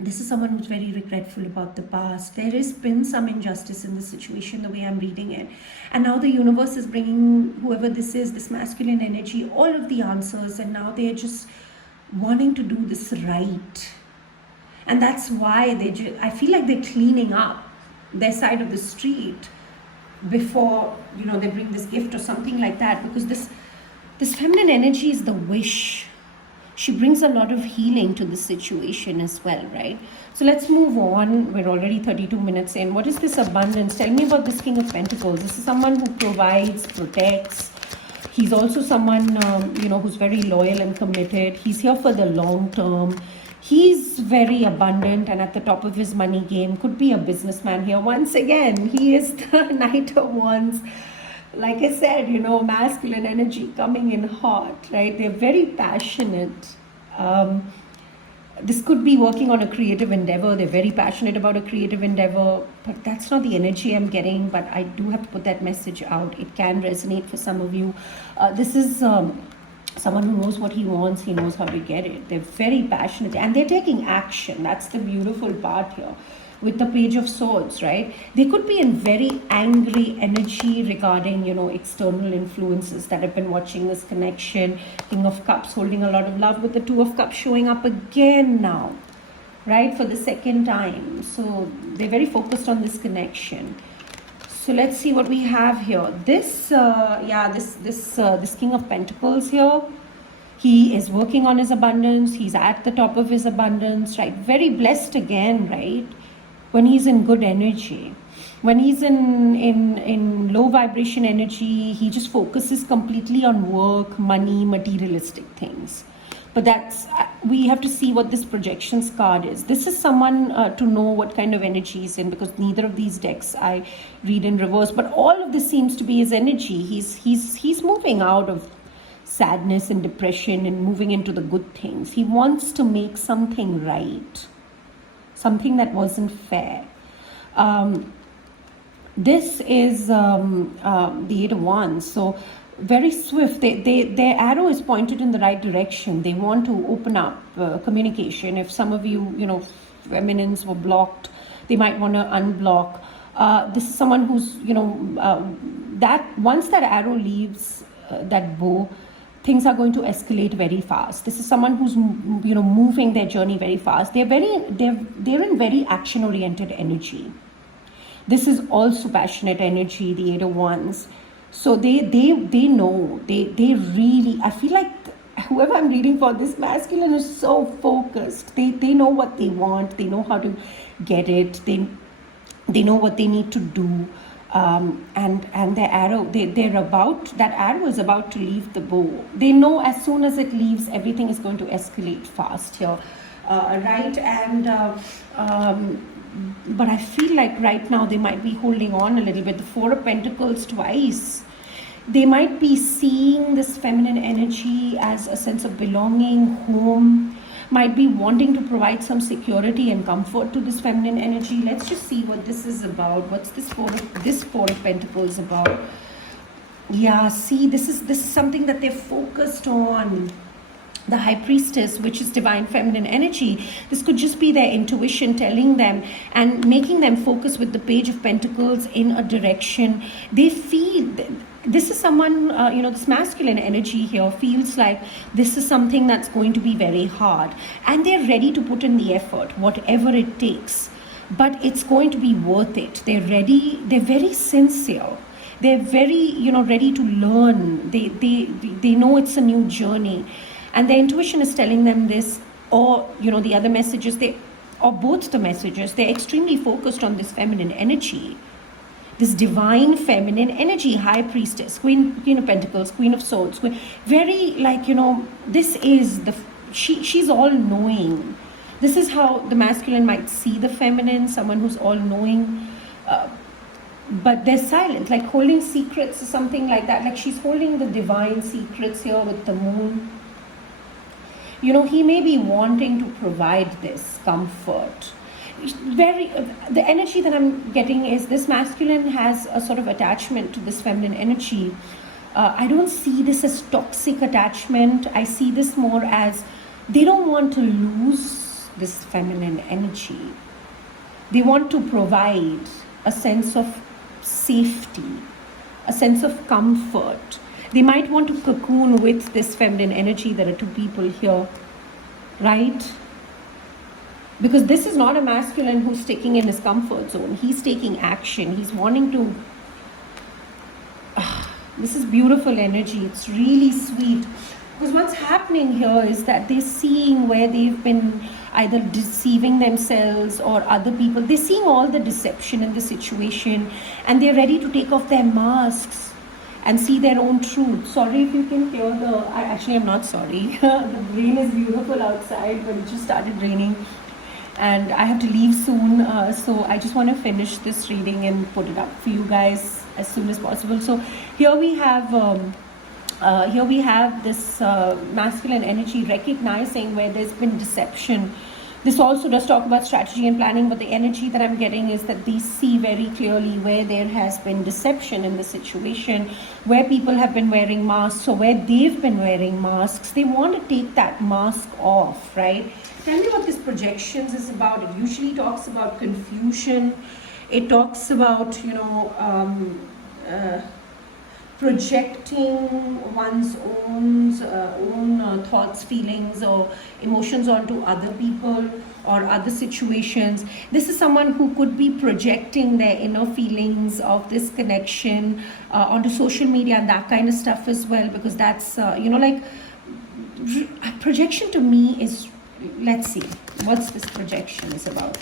This is someone who's very regretful about the past. There has been some injustice in the situation, the way I'm reading it. And now the universe is bringing whoever this is, this masculine energy, all of the answers. And now they're just wanting to do this right. And that's why I feel like they're cleaning up their side of the street before, they bring this gift or something like that. Because this feminine energy is the wish. She brings a lot of healing to the situation as well, right? So let's move on. We're already 32 minutes in. What is this abundance? Tell me about this King of Pentacles. This is someone who provides, protects. He's also someone, who's very loyal and committed. He's here for the long term. He's very abundant and at the top of his money game. Could be a businessman here. Once again, he is the Knight of Wands. Like I said, masculine energy coming in hot, right? They're very passionate. This could be working on a creative endeavor. They're very passionate about a creative endeavor, but that's not the energy I'm getting. But I do have to put that message out. It can resonate for some of you. This is someone who knows what he wants. He knows how to get it. They're very passionate and they're taking action. That's the beautiful part here. With the Page of Swords, right? They could be in very angry energy regarding, external influences that have been watching this connection. King of Cups holding a lot of love, with the Two of Cups showing up again now, right? For the second time. So they're very focused on this connection. So let's see what we have here. This King of Pentacles here, he is working on his abundance. He's at the top of his abundance, right? Very blessed again, right? When he's in good energy. When he's in low vibration energy, he just focuses completely on work, money, materialistic things. But we have to see what this projections card is. This is someone to know what kind of energy he's in, because neither of these decks I read in reverse. But all of this seems to be his energy. He's moving out of sadness and depression and moving into the good things. He wants to make something right. Something that wasn't fair. This is the Eight of Wands. So very swift. Their arrow is pointed in the right direction. They want to open up communication. If some of you, feminines were blocked, they might want to unblock. This is someone who's, that once that arrow leaves that bow, things are going to escalate very fast. This is someone who's, moving their journey very fast. They're in very action-oriented energy. This is also passionate energy, the Eight of Wands. So they know, they really, I feel like whoever I'm reading for, this masculine is so focused. They know what they want. They know how to get it. They know what they need to do. And their arrow, they're about, that arrow is about to leave the bow. They know as soon as it leaves, everything is going to escalate fast here. Right? And but I feel like right now they might be holding on a little bit. The Four of Pentacles twice. They might be seeing this feminine energy as a sense of belonging, home, might be wanting to provide some security and comfort to this feminine energy. Let's just see what this is about. What's this Four of Pentacles about? Yeah, see, this is something that they're focused on. The High Priestess, which is divine feminine energy. This could just be their intuition telling them and making them focus with the Page of Pentacles in a direction. They feel this is someone, this masculine energy here feels like this is something that's going to be very hard. And they're ready to put in the effort, whatever it takes. But it's going to be worth it. They're ready. They're very sincere. They're very, ready to learn. They know it's a new journey. And their intuition is telling them this, or, the other messages, or both the messages, they're extremely focused on this feminine energy. This divine feminine energy, High Priestess, Queen of Pentacles, Queen of Swords, very this is she's all knowing. This is how the masculine might see the feminine, someone who's all knowing, but they're silent, like holding secrets or something like that. Like she's holding the divine secrets here with the moon. He may be wanting to provide this comfort. The energy that I'm getting is this masculine has a sort of attachment to this feminine energy. I don't see this as toxic attachment. I see this more as they don't want to lose this feminine energy. They want to provide a sense of safety, a sense of comfort. They might want to cocoon with this feminine energy. There are two people here, right? Because this is not a masculine who's sticking in his comfort zone. He's taking action. He's wanting to... this is beautiful energy. It's really sweet. Because what's happening here is that they're seeing where they've been either deceiving themselves or other people. They're seeing all the deception in the situation. And they're ready to take off their masks and see their own truth. Sorry if you can hear I'm not sorry. The rain is beautiful outside, but it just started raining. And I have to leave soon. So I just want to finish this reading and put it up for you guys as soon as possible. So here we have this masculine energy recognizing where there's been deception. This also does talk about strategy and planning, but the energy that I'm getting is that they see very clearly where there has been deception in the situation, where people have been wearing masks or where they've been wearing masks. They want to take that mask off, right? Tell me what this projections is about. It usually talks about confusion. It talks about, projecting one's own thoughts, feelings, or emotions onto other people or other situations. This is someone who could be projecting their inner feelings of this connection onto social media and that kind of stuff as well, because that's, projection to me is, let's see, what's this projection is about.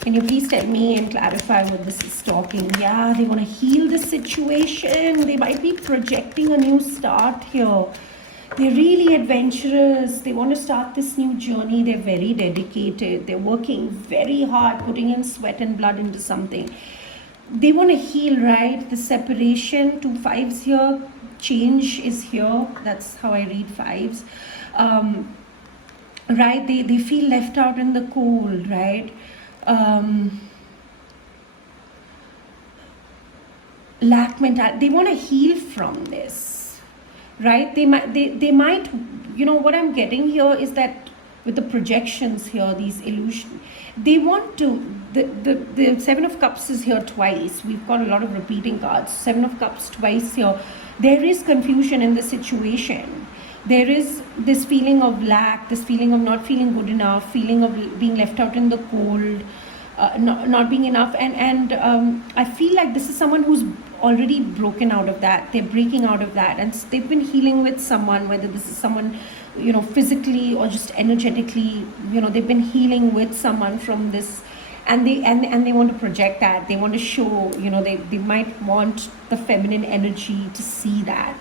Can you please tell me and clarify what this is talking? Yeah, they want to heal the situation. They might be projecting a new start here. They're really adventurous. They want to start this new journey. They're very dedicated. They're working very hard, putting in sweat and blood into something. They want to heal, right? The separation, 2 5s here. Change is here. That's how I read 5s. Right? They feel left out in the cold, right? Lack mentality. They want to heal from this, right? They might, what I'm getting here is that with the projections here, these illusions, they want to, the 7 of Cups is here twice. We've got a lot of repeating cards. 7 of Cups twice here. There is confusion in the situation. There is this feeling of lack, this feeling of not feeling good enough, feeling of being left out in the cold, not being enough. And I feel like this is someone who's already broken out of that. They're breaking out of that, and they've been healing with someone, whether this is someone, physically or just energetically. They've been healing with someone from this, and they want to project that. They want to show, they might want the feminine energy to see that.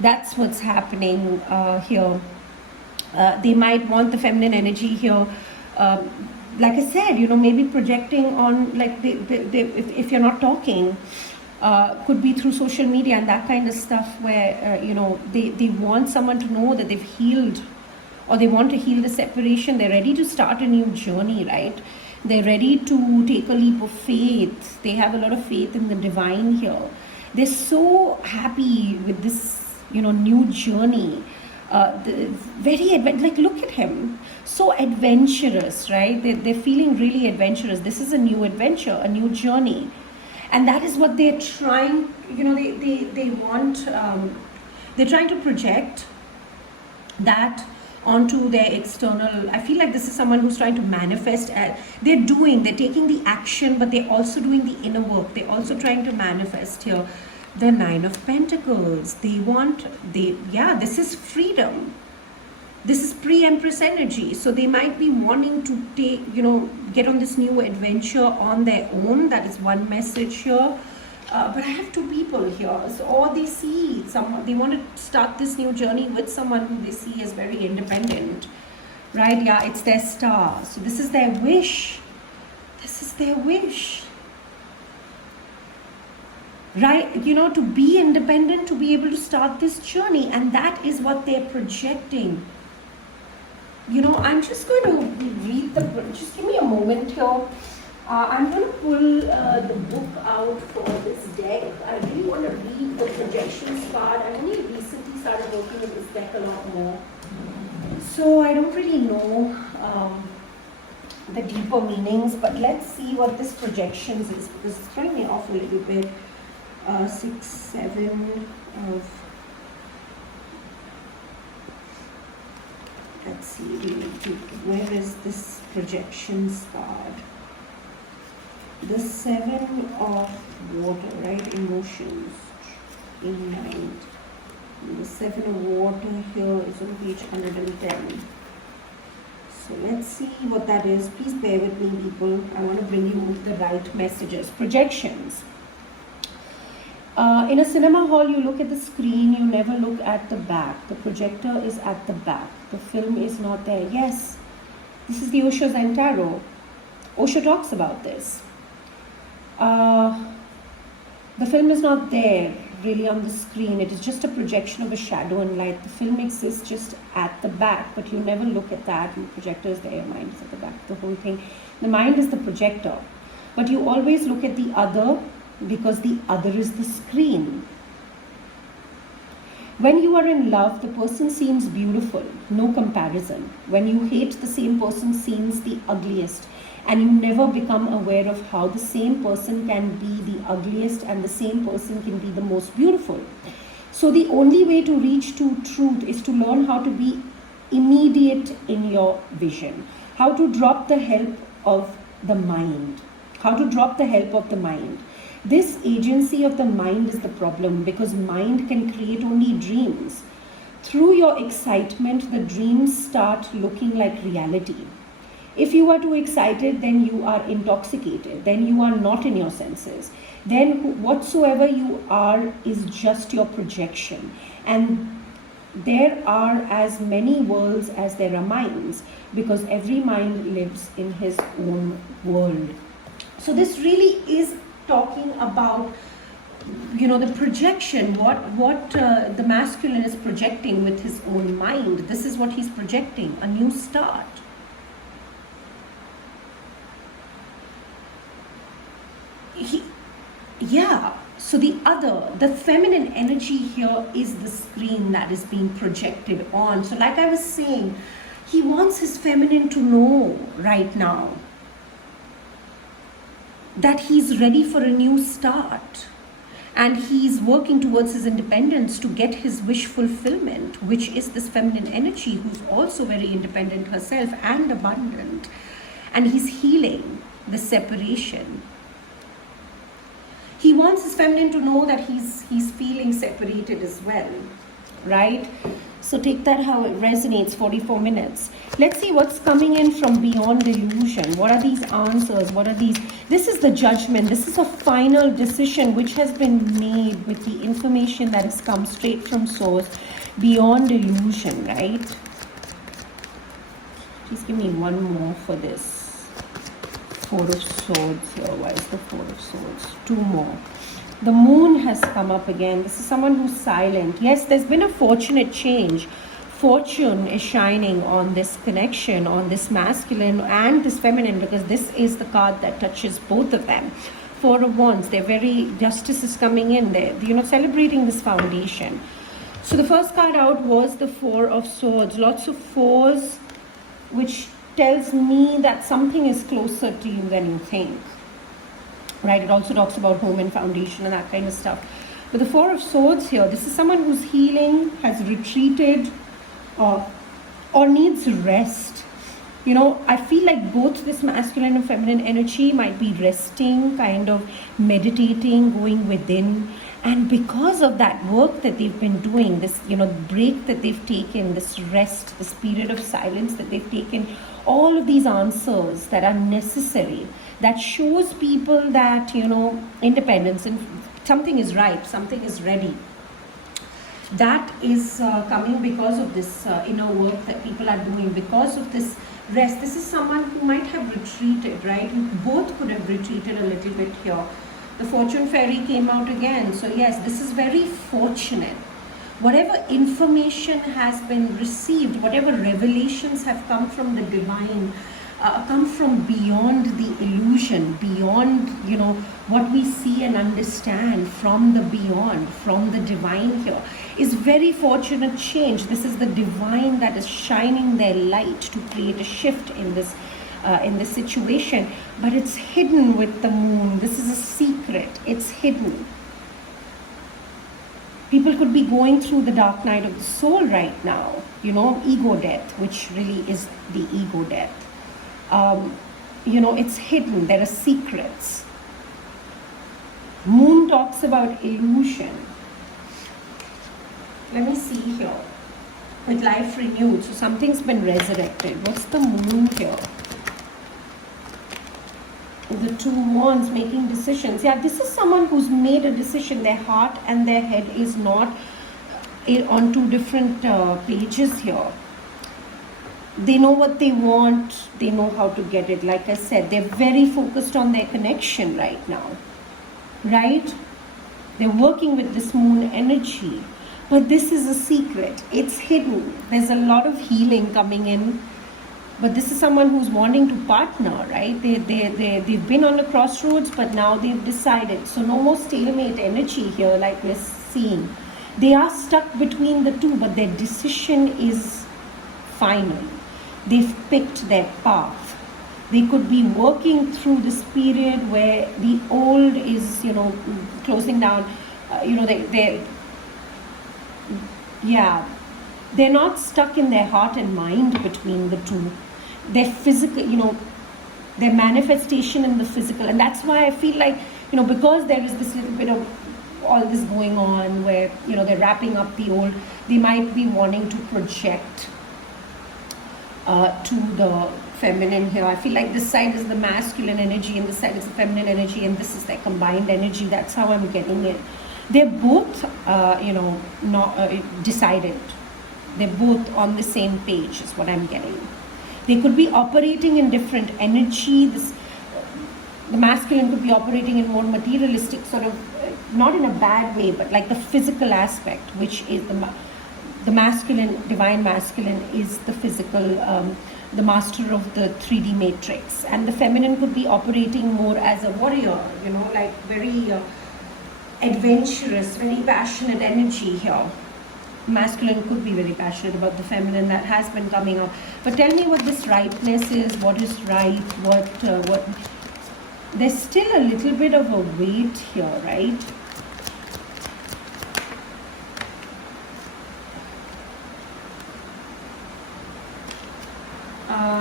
That's what's happening here. They might want the feminine energy here. Like I said, maybe projecting on, like, if you're not talking, could be through social media and that kind of stuff, where they want someone to know that they've healed, or they want to heal the separation. They're ready to start a new journey, right? They're ready to take a leap of faith. They have a lot of faith in the divine here. They're so happy with this new journey. Like, look at him, so adventurous, right? They're feeling really adventurous. This is a new adventure, a new journey, and that is what they're trying. They want. They're trying to project that onto their external. I feel like this is someone who's trying to manifest. They're taking the action, but they're also doing the inner work. They're also trying to manifest here. The Nine of Pentacles. This is freedom. This is pre-Empress energy. So they might be wanting to get on this new adventure on their own. That is one message here. But I have two people here. So, or they see someone, they want to start this new journey with someone who they see as very independent. Right? Yeah, it's their star. So this is their wish. This is their wish. Right, to be independent, to be able to start this journey, and that is what they're projecting. I'm just going to read just give me a moment here. I'm going to pull the book out for this deck. I really want to read the projections card. I only recently started working with this deck a lot more, so I don't really know the deeper meanings, but let's see what this projections is, because it's throwing me off a little bit. 6, 7 of, let's see, where is this projections card? The 7 of water, right? Emotions in mind. And the 7 of water here is on page 110. So let's see what that is. Please bear with me, people. I want to bring you the right messages. Projections. In a cinema hall, you look at the screen, you never look at the back. The projector is at the back. The film is not there. Yes, this is the Osho Zen Tarot. Osho talks about this. The film is not there really on the screen. It is just a projection of a shadow and light. The film exists just at the back, but you never look at that. The projector is there, your mind is at the back, the whole thing. The mind is the projector, but you always look at the other, because the other is the screen. When you are in love, the person seems beautiful, no comparison. When you hate, the same person seems the ugliest, and you never become aware of how the same person can be the ugliest and the same person can be the most beautiful. So the only way to reach to truth is to learn how to be immediate in your vision, how to drop the help of the mind, This agency of the mind is the problem, because mind can create only dreams. Through your excitement, the dreams start looking like reality. If you are too excited, then you are intoxicated. Then you are not in your senses. Then whatsoever you are is just your projection. And there are as many worlds as there are minds, because every mind lives in his own world. So this really is talking about, the projection, what the masculine is projecting with his own mind. This is what he's projecting, a new start. So the feminine energy here is the screen that is being projected on. So like I was saying, he wants his feminine to know right now that he's ready for a new start, and he's working towards his independence to get his wish fulfillment, which is this feminine energy, who's also very independent herself and abundant, and he's healing the separation. He wants his feminine to know that he's feeling separated as well, right? So take that how it resonates. 44 minutes. Let's see what's coming in from beyond illusion. What are these answers? What are these? This is the judgment. This is a final decision which has been made with the information that has come straight from source, beyond illusion, right? Please give me one more for this. Four of Swords here. Why is the Four of Swords? Two more. The moon has come up again. This is someone who's silent. Yes, there's been a fortunate change. Fortune is shining on this connection, on this masculine and this feminine, because this is the card that touches both of them. Four of Wands. They're very, justice is coming in. They're, celebrating this foundation. So the first card out was the Four of Swords. Lots of fours, which tells me that something is closer to you than you think. Right? It also talks about home and foundation and that kind of stuff. But the Four of Swords here, this is someone who's healing, has retreated, or needs rest. I feel like both this masculine and feminine energy might be resting, kind of meditating, going within. And because of that work that they've been doing, this, break that they've taken, this rest, this period of silence that they've taken, all of these answers that are necessary, that shows people that, independence and something is right, something is ready. That is coming because of this inner work that people are doing, because of this rest. This is someone who might have retreated, right? Both could have retreated a little bit here. The Fortune Fairy came out again. So yes, this is very fortunate. Whatever information has been received, whatever revelations have come from the divine, come from beyond the illusion, beyond, what we see and understand, from the beyond, from the divine here, is very fortunate change. This is the divine that is shining their light to create a shift in this situation. But it's hidden with the moon. This is a secret. It's hidden. People could be going through the dark night of the soul right now, ego death, which really is the ego death. It's hidden. There are secrets. Moon talks about illusion. Let me see here. With life renewed. So something's been resurrected. What's the moon here? The Two Wands, making decisions. Yeah, this is someone who's made a decision. Their heart and their head is not on two different pages here. They know what they want. They know how to get it. Like I said, they're very focused on their connection right now. Right? They're working with this moon energy. But this is a secret. It's hidden. There's a lot of healing coming in. But this is someone who's wanting to partner, right? They've been on a crossroads, but now they've decided. So no more stalemate energy here like we're seeing. They are stuck between the two, but their decision is final. They've picked their path. They could be working through this period where the old is, closing down. They're not stuck in their heart and mind between the two. Their physical, their manifestation in the physical. And that's why I feel like, because there is this little bit of all this going on where, they're wrapping up the old, they might be wanting to project to the feminine here. I feel like this side is the masculine energy and this side is the feminine energy, and this is their combined energy. That's how I'm getting it. They're both, decided. They're both on the same page is what I'm getting. They could be operating in different energy. The masculine could be operating in more materialistic sort of, not in a bad way, but like the physical aspect, which is the masculine, divine masculine is the physical, the master of the 3D matrix. And the feminine could be operating more as a warrior, like very adventurous, very passionate energy here. Masculine could be very passionate about the feminine that has been coming up. But tell me what this rightness is, what is right, what there's still a little bit of a weight here, right?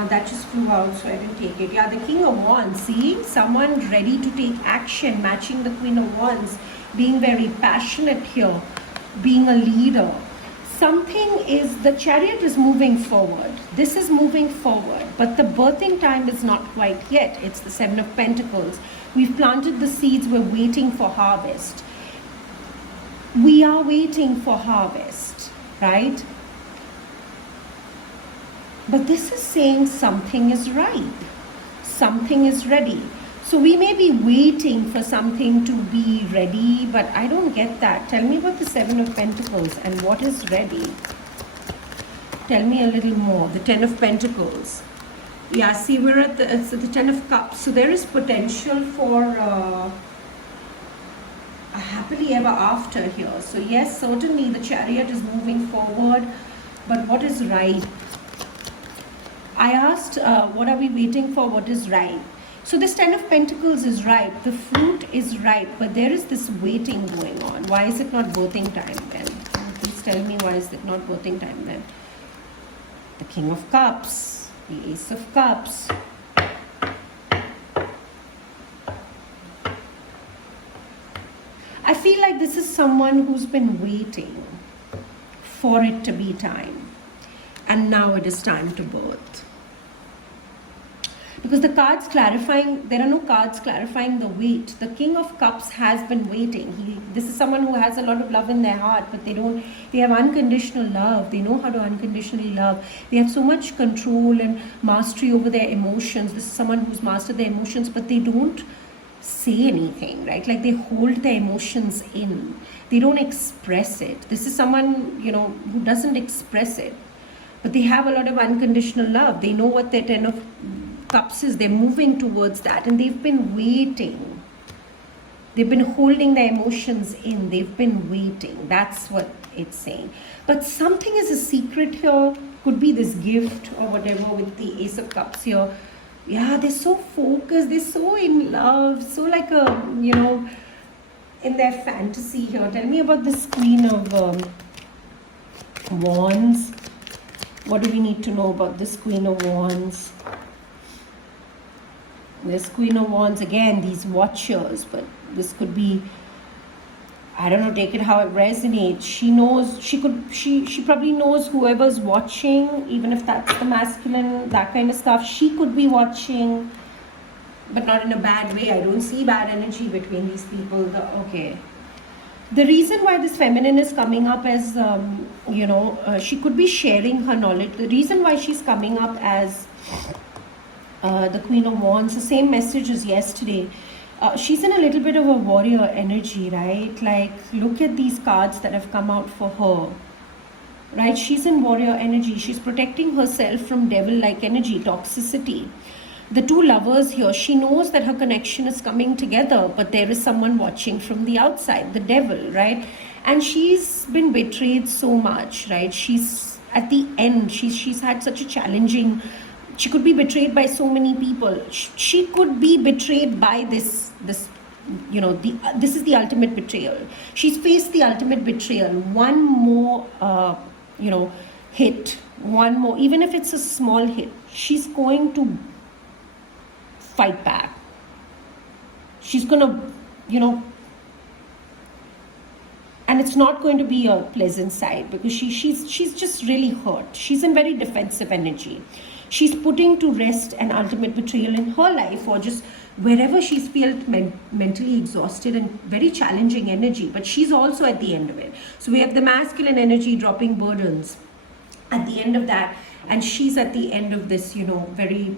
That just flew out, so I didn't take it. Yeah, the King of Wands. See, someone ready to take action, matching the Queen of Wands, being very passionate here, being a leader. Something is, the Chariot is moving forward. This is moving forward, but the birthing time is not quite yet. It's the Seven of Pentacles. We've planted the seeds, we're waiting for harvest. We are waiting for harvest, right? But this is saying something is ripe, something is ready. So we may be waiting for something to be ready, but I don't get that. Tell me about the Seven of Pentacles and what is ready. Tell me a little more. The Ten of Pentacles. Yeah, see, we're at the Ten of Cups. So there is potential for a happily ever after here. So yes, certainly the Chariot is moving forward, but what is ripe? I asked, what are we waiting for? What is ripe? So this Ten of Pentacles is ripe. The fruit is ripe, but there is this waiting going on. Why is it not birthing time then? Please tell me, why is it not birthing time then? The King of Cups, the Ace of Cups. I feel like this is someone who's been waiting for it to be time. And now it is time to birth. Because the cards clarifying, there are no cards clarifying the wait. The King of Cups has been waiting. This is someone who has a lot of love in their heart, but they have unconditional love. They know how to unconditionally love. They have so much control and mastery over their emotions. This is someone who's mastered their emotions, but they don't say anything, right? Like they hold their emotions in. They don't express it. This is someone, who doesn't express it. But they have a lot of unconditional love. They know what their Ten of Cups is. They're moving towards that, and they've been waiting. They've been holding their emotions in. They've been waiting. That's what it's saying. But something is a secret here. Could be this gift or whatever with the Ace of Cups here. Yeah, they're so focused. They're so in love. So like in their fantasy here. Tell me about this Queen of Wands. What do we need to know about this Queen of Wands? This Queen of Wands, again, these watchers, but this could be, I don't know, take it how it resonates. She knows, she probably knows whoever's watching, even if that's the masculine, that kind of stuff. She could be watching, but not in a bad way. I don't see bad energy between these people. Okay. The reason why this feminine is coming up as, she could be sharing her knowledge. The reason why she's coming up as the Queen of Wands, the same message as yesterday. She's in a little bit of a warrior energy, right? Like, look at these cards that have come out for her, right? She's in warrior energy. She's protecting herself from devil-like energy, toxicity. The two lovers here, she knows that her connection is coming together, but there is someone watching from the outside, the devil, right? And she's been betrayed so much, right? She's at the end, she's had such a challenging, she could be betrayed by so many people. She could be betrayed by this this is the ultimate betrayal. She's faced the ultimate betrayal. One more, hit, one more, even if it's a small hit, she's going to fight back. She's gonna, and it's not going to be a pleasant sight, because she's just really hurt. She's in very defensive energy. She's putting to rest an ultimate betrayal in her life, or just wherever she's felt mentally exhausted and very challenging energy. But she's also at the end of it. So we have the masculine energy dropping burdens at the end of that, and she's at the end of this, very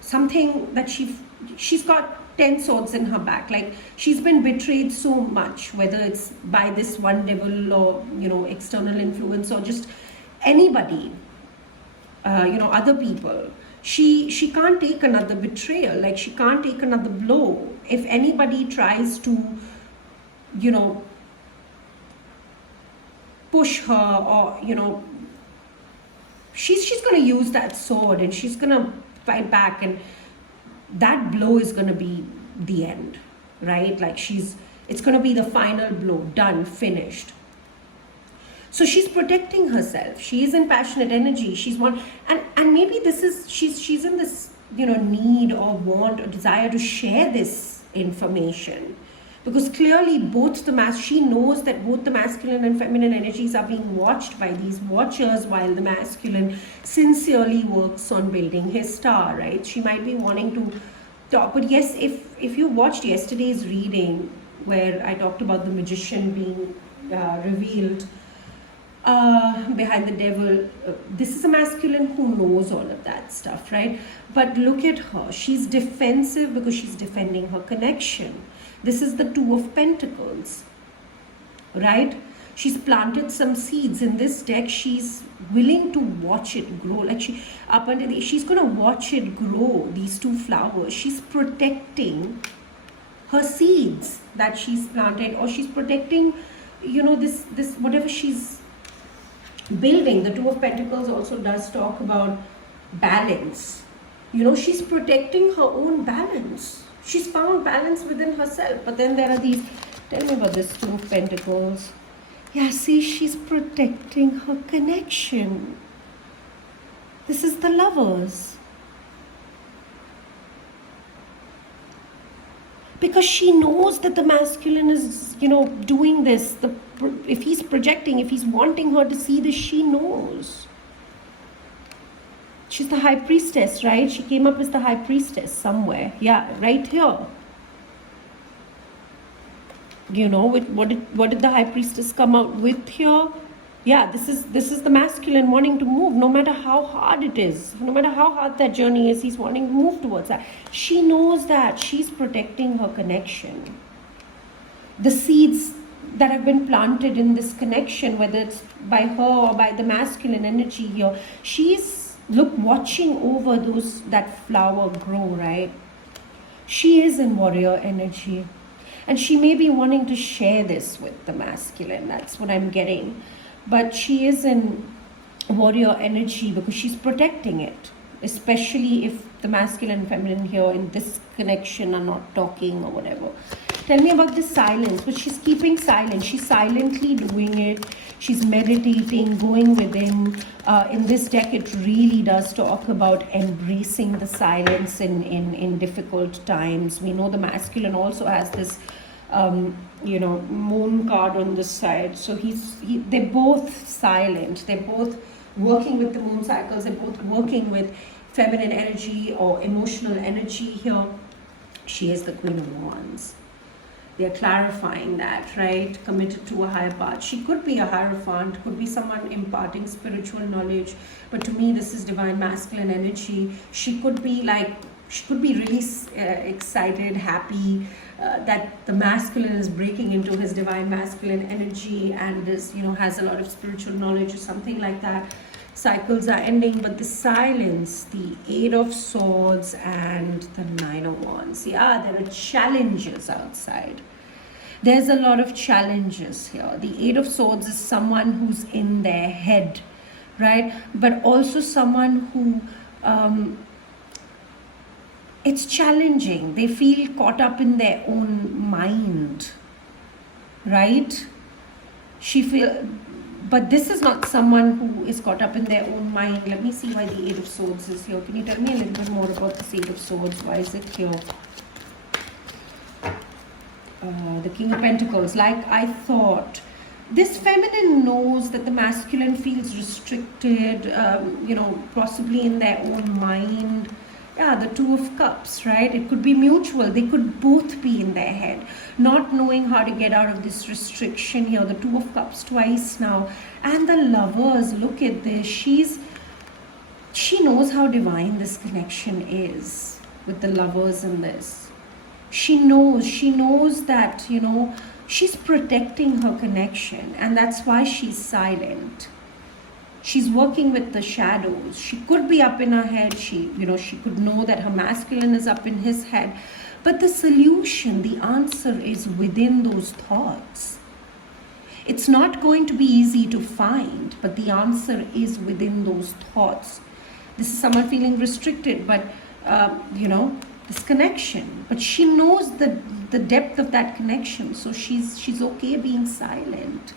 something that she's got 10 swords in her back. Like, she's been betrayed so much, whether it's by this one devil or external influence, or just anybody, other people. She can't take another betrayal. Like, she can't take another blow. If anybody tries to push her, or she's going to use that sword, and she's going to fight back, and that blow is going to be the end, right? Like, it's going to be the final blow, done, finished. So she's protecting herself. She is in passionate energy. She's one, and maybe this is she's in this, you know, need or want or desire to share this information, because clearly both she knows that both the masculine and feminine energies are being watched by these watchers, while the masculine sincerely works on building his star, right? She might be wanting to talk, but yes, if you watched yesterday's reading where I talked about the magician being revealed behind the devil, this is a masculine who knows all of that stuff, right? But look at her. She's defensive because she's defending her connection. This is the Two of Pentacles, right? She's planted some seeds in this deck. She's willing to watch it grow. Like she's going to watch it grow, these two flowers. She's protecting her seeds that she's planted, or she's protecting, you know, this whatever she's building. The Two of Pentacles also does talk about balance. You know, she's protecting her own balance. She's found balance within herself. But then there are these, tell me about this Two of Pentacles. Yeah, see, she's protecting her connection. This is the Lovers. Because she knows that the masculine is, you know, doing this. If he's projecting, if he's wanting her to see this, she knows. She's the High Priestess, right? She came up as the High Priestess somewhere. Yeah, right here. You know, what did the High Priestess come out with here? Yeah, this is the masculine wanting to move, no matter how hard it is, no matter how hard that journey is, he's wanting to move towards that. She knows that. She's protecting her connection. The seeds that have been planted in this connection, whether it's by her or by the masculine energy here, she's watching over that flower grow, right? She is in warrior energy, and she may be wanting to share this with the masculine. That's what I'm getting. But she is in warrior energy because she's protecting it, especially if the masculine and feminine here in this connection are not talking or whatever. Tell me about this silence, but she's keeping silent. She's silently doing it. She's meditating, going within. In this deck, it really does talk about embracing the silence in difficult times. We know the masculine also has this moon card on this side. So they're both silent. They're both working with the moon cycles. They're both working with feminine energy or emotional energy here. She is the Queen of Wands. They're clarifying that, right? Committed to a higher path. She could be a hierophant, could be someone imparting spiritual knowledge. But to me, this is divine masculine energy. She could be really excited, happy, that the masculine is breaking into his divine masculine energy and is, has a lot of spiritual knowledge or something like that. Cycles are ending, but the silence, the Eight of Swords and the Nine of Wands. Yeah, there are challenges outside. There's a lot of challenges here. The Eight of Swords is someone who's in their head, right? But also someone who it's challenging. They feel caught up in their own mind, right? But this is not someone who is caught up in their own mind. Let me see why the Eight of Swords is here. Can you tell me a little bit more about this Eight of Swords? Why is it here? The King of Pentacles. Like I thought, this feminine knows that the masculine feels restricted, possibly in their own mind. Yeah, the Two of Cups, right? It could be mutual. They could both be in their head, not knowing how to get out of this restriction here. The Two of Cups twice now. And the Lovers, look at this. She knows how divine this connection is with the Lovers in this. She knows that, she's protecting her connection, and that's why she's silent. She's working with the shadows. She could be up in her head. She could know that her masculine is up in his head. But the solution, the answer is within those thoughts. It's not going to be easy to find, but the answer is within those thoughts. This is someone feeling restricted, but, this connection. But she knows the depth of that connection, so she's okay being silent.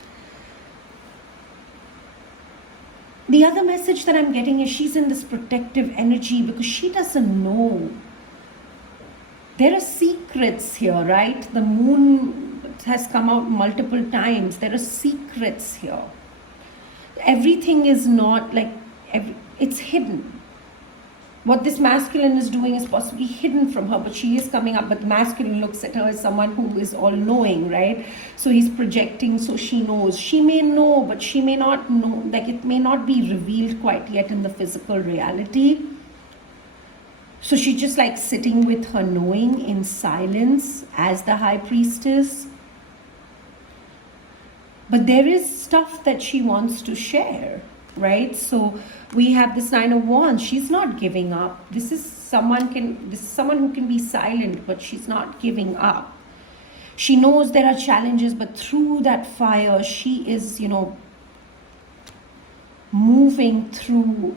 The other message that I'm getting is she's in this protective energy because she doesn't know. There are secrets here, right? The moon has come out multiple times. There are secrets here. Everything is not like, it's hidden. What this masculine is doing is possibly hidden from her, but she is coming up. But the masculine looks at her as someone who is all-knowing, right? So he's projecting, so she knows. She may know, but she may not know. Like, it may not be revealed quite yet in the physical reality. So she's just like sitting with her knowing in silence as the high priestess. But there is stuff that she wants to share, right? So we have this Nine of Wands. She's not giving up. This is someone who can be silent, but she's not giving up. She knows there are challenges, but through that fire, she is, moving through.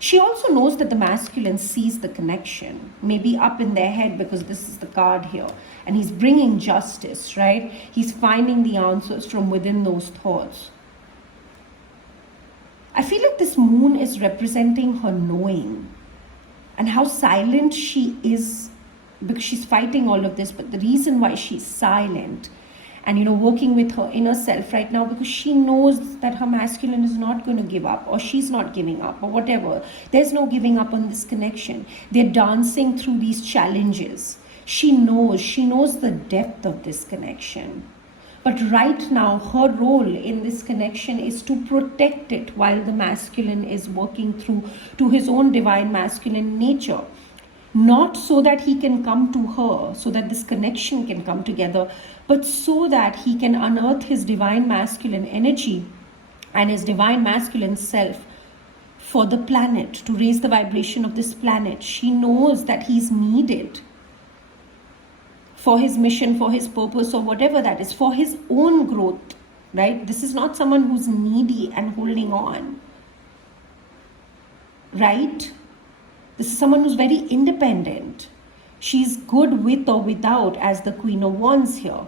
She also knows that the masculine sees the connection, maybe up in their head, because this is the card here. And he's bringing justice, right? He's finding the answers from within those thoughts. I feel like this moon is representing her knowing and how silent she is, because she's fighting all of this. But the reason why she's silent and working with her inner self right now, because she knows that her masculine is not going to give up, or she's not giving up, or whatever. There's no giving up on this connection. They're dancing through these challenges. She knows the depth of this connection. But right now, her role in this connection is to protect it while the masculine is working through to his own divine masculine nature. Not so that he can come to her, so that this connection can come together, but so that he can unearth his divine masculine energy and his divine masculine self for the planet, to raise the vibration of this planet. She knows that he's needed for his mission, for his purpose, or whatever that is, for his own growth, right? This is not someone who's needy and holding on, right? This is someone who's very independent. She's good with or without, as the Queen of Wands here.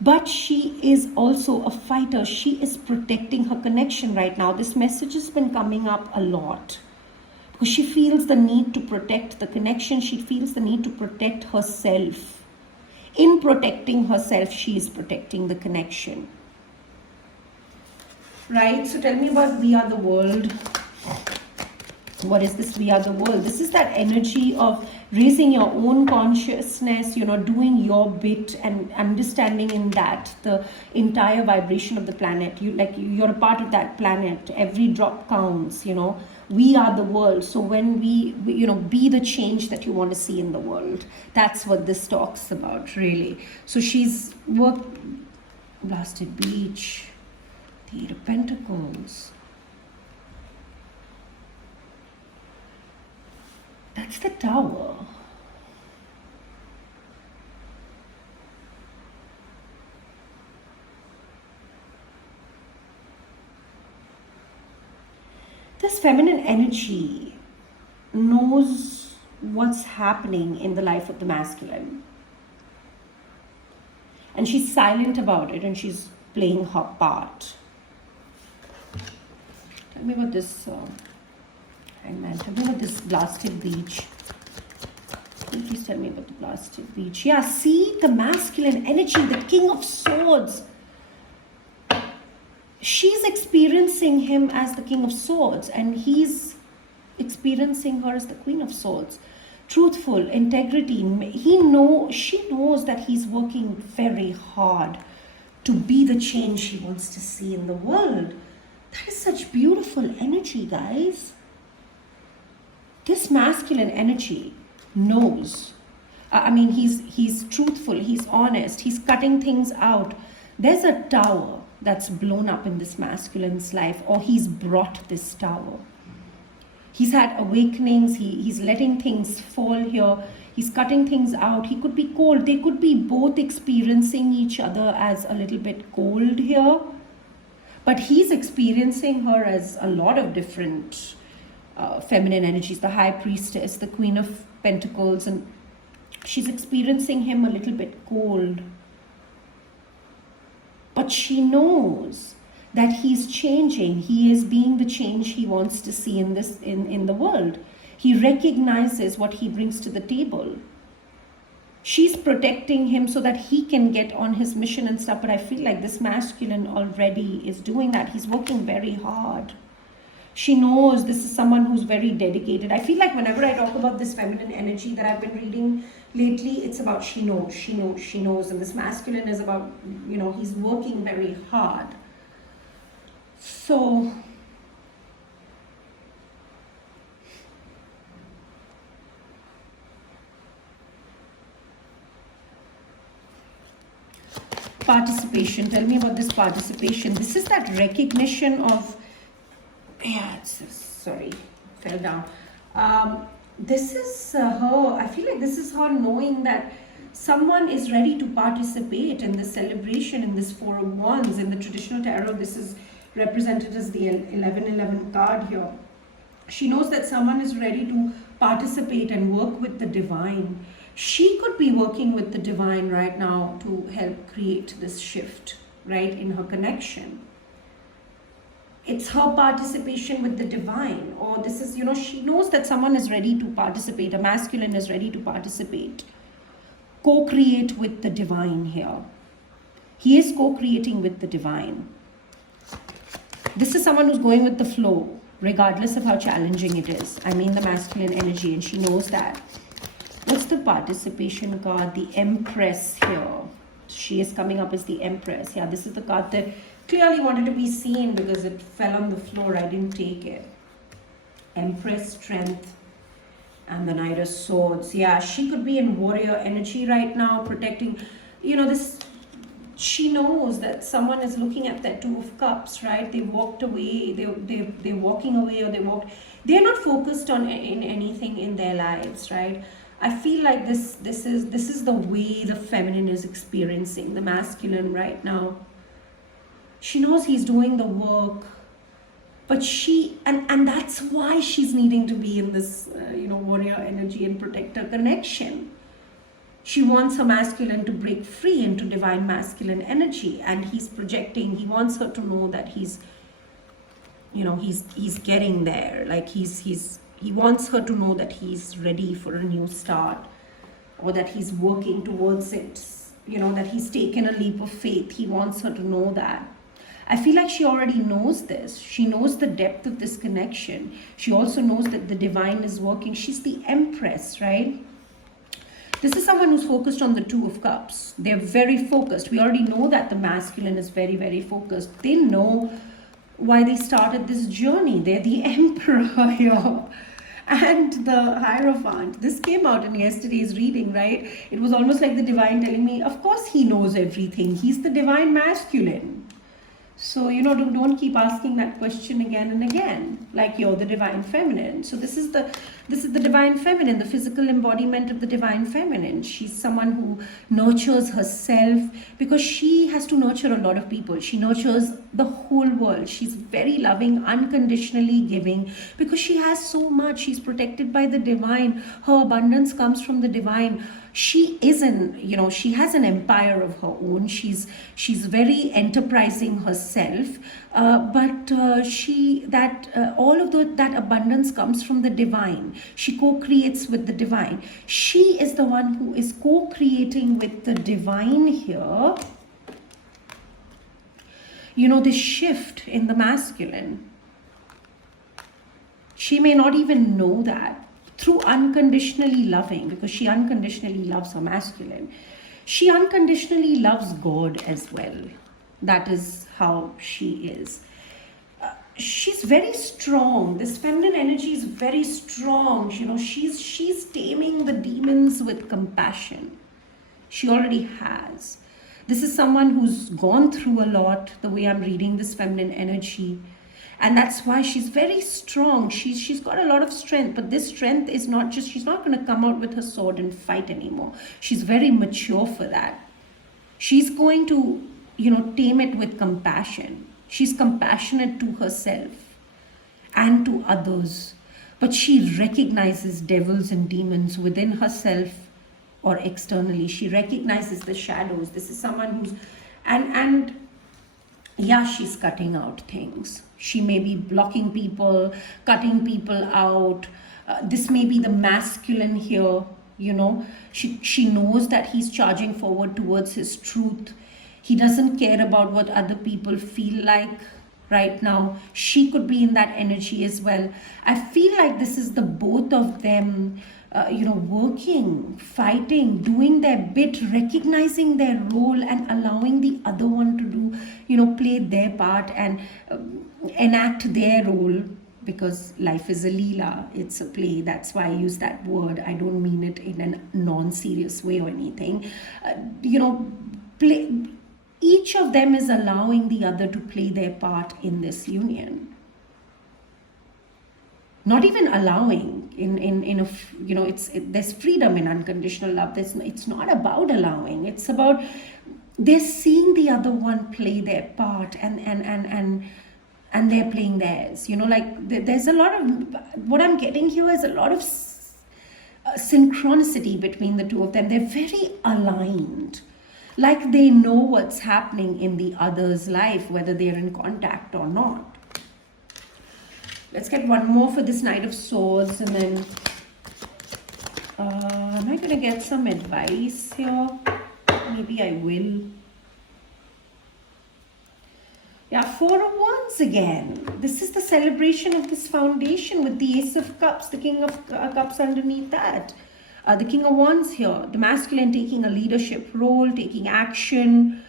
But she is also a fighter. She is protecting her connection right now. This message has been coming up a lot because she feels the need to protect the connection. She feels the need to protect herself. In protecting herself, she is protecting the connection. Right? So tell me about We Are the World. What is this We Are the World? This is that energy of raising your own consciousness, doing your bit and understanding in that the entire vibration of the planet. You're a part of that planet. Every drop counts, We are the world. So when we be the change that you want to see in the world. That's what this talks about, really. So she's Blasted Beach, the Eight of Pentacles. That's the Tower. This feminine energy knows what's happening in the life of the masculine. And she's silent about it, and she's playing her part. Tell me about this... Hangman. Tell me about this Blasted Beach. Please tell me about the Blasted Beach. Yeah, see the masculine energy, the King of Swords. She's experiencing him as the King of Swords, and he's experiencing her as the Queen of Swords. Truthful, integrity. She knows that he's working very hard to be the change she wants to see in the world. That is such beautiful energy, guys. This masculine energy knows. He's truthful, he's honest, he's cutting things out. There's a tower that's blown up in this masculine's life, or he's brought this tower. He's had awakenings, he's letting things fall here, he's cutting things out. He could be cold. They could be both experiencing each other as a little bit cold here. But he's experiencing her as a lot of different feminine energies, the High Priestess, the Queen of Pentacles, and she's experiencing him a little bit cold. But she knows that he's changing. He is being the change he wants to see in the world. He recognizes what he brings to the table. She's protecting him so that he can get on his mission and stuff. But I feel like this masculine already is doing that. He's working very hard. She knows this is someone who's very dedicated. I feel like whenever I talk about this feminine energy that I've been reading lately, it's about she knows, she knows, she knows. And this masculine is about, he's working very hard. So, participation. Tell me about this participation. This is that recognition of, sorry, fell down. This is her, I feel like this is her knowing that someone is ready to participate in this celebration, in this Four of Wands. In the traditional tarot, this is represented as the 1111 card here. She knows that someone is ready to participate and work with the divine. She could be working with the divine right now to help create this shift, right, in her connection. It's her participation with the divine, or this is, she knows that someone is ready to participate. A masculine is ready to participate, co-create with the divine here. He is co-creating with the divine. This is someone who's going with the flow, regardless of how challenging it is. I mean the masculine energy, and she knows that. What's the participation card? The Empress here. She is coming up as the Empress. Yeah, this is the card that clearly wanted to be seen because it fell on the floor. I didn't take it. Empress, Strength, and the Knight of Swords. Yeah, she could be in warrior energy right now, protecting, this. She knows that someone is looking at that Two of Cups, right? They walked away, they're walking away, or they're not focused on in anything in their lives, right? I feel like this is the way the feminine is experiencing the masculine right now. She knows he's doing the work, but and that's why she's needing to be in this warrior energy and protector connection. She wants her masculine to break free into divine masculine energy, and he's projecting. He wants her to know that he's getting there. Like he wants her to know that he's ready for a new start, or that he's working towards it. That he's taken a leap of faith. He wants her to know that. I feel like she already knows this. She knows the depth of this connection. She also knows that the divine is working. She's the Empress, right? This is someone who's focused on the Two of Cups. They're very focused. We already know that the masculine is very, very focused. They know why they started this journey. They're the Emperor here. And the Hierophant. This came out in yesterday's reading, right? It was almost like the divine telling me, of course he knows everything. He's the divine masculine. So, don't keep asking that question again and again, like you're the divine feminine. So this is the divine feminine, the physical embodiment of the divine feminine. She's someone who nurtures herself because she has to nurture a lot of people. She nurtures the whole world. She's very loving, unconditionally giving because she has so much. She's protected by the divine. Her abundance comes from the divine. She isn't, she has an empire of her own. She's very enterprising herself, but all of that abundance comes from the divine. She co-creates with the divine. She is the one who is co-creating with the divine here. This shift in the masculine. She may not even know that. Through unconditionally loving, because she unconditionally loves her masculine. She unconditionally loves God as well. That is how she is. She's very strong. This feminine energy is very strong. She's taming the demons with compassion. She already has. This is someone who's gone through a lot, the way I'm reading this feminine energy. And that's why she's very strong. She's got a lot of strength, but this strength is not just, she's not going to come out with her sword and fight anymore. She's very mature for that. She's going to, tame it with compassion. She's compassionate to herself and to others, but she recognizes devils and demons within herself or externally. She recognizes the shadows. This is someone who's, and yeah, she's cutting out things. She may be blocking people, cutting people out. This may be the masculine here, you know. She knows that he's charging forward towards his truth. He doesn't care about what other people feel like right now. She could be in that energy as well. I feel like this is the both of them, working, fighting, doing their bit, recognizing their role, and allowing the other one to do, play their part and enact their role. Because life is a leela, it's a play. That's why I use that word. I don't mean it in a non-serious way or anything. Play. Each of them is allowing the other to play their part in this union. Not even allowing there's freedom in unconditional love. It's not about allowing. It's about they're seeing the other one play their part and they're playing theirs. There's a lot of what I'm getting here is a lot of synchronicity between the two of them. They're very aligned. Like they know what's happening in the other's life, whether they're in contact or not. Let's get one more for this Knight of Swords, and then am I going to get some advice here? Maybe I will. Yeah, Four of Wands again. This is the celebration of this foundation with the Ace of Cups, the King of Cups underneath that. The King of Wands here, the masculine taking a leadership role, taking action,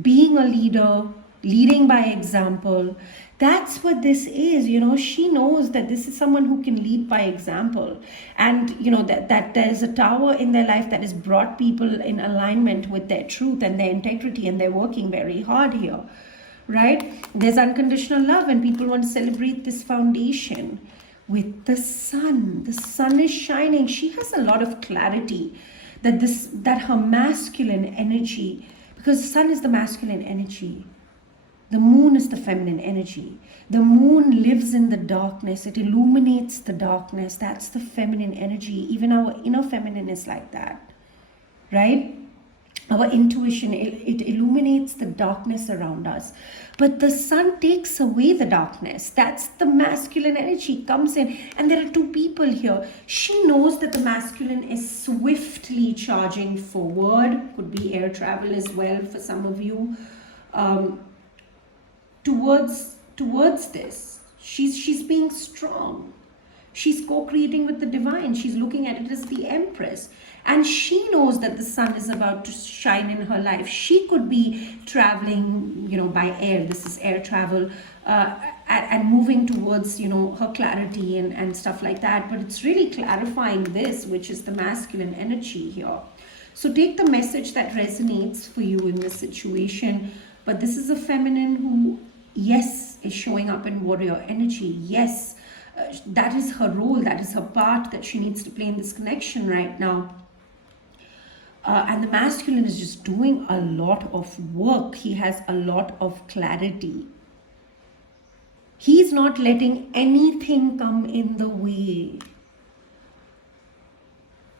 being a leader, leading by example. That's what this is. She knows that this is someone who can lead by example. And, that there's a tower in their life that has brought people in alignment with their truth and their integrity, and they're working very hard here, right? There's unconditional love, and people want to celebrate this foundation. With the sun is shining. She has a lot of clarity that her masculine energy, because the sun is the masculine energy, the moon is the feminine energy. The moon lives in the darkness. It illuminates the darkness. That's the feminine energy. Even our inner feminine is like that, right? Our intuition, it illuminates the darkness around us. But the sun takes away the darkness. That's the masculine energy comes in. And there are two people here. She knows that the masculine is swiftly charging forward. Could be air travel as well for some of you. Towards this. She's being strong. She's co-creating with the divine. She's looking at it as the Empress. And she knows that the sun is about to shine in her life. She could be traveling, by air. This is air travel. And moving towards, her clarity and stuff like that. But it's really clarifying this, which is the masculine energy here. So take the message that resonates for you in this situation. But this is a feminine who, yes, is showing up in warrior energy. Yes. That is her role, that is her part that she needs to play in this connection right now. And the masculine is just doing a lot of work. He has a lot of clarity. He's not letting anything come in the way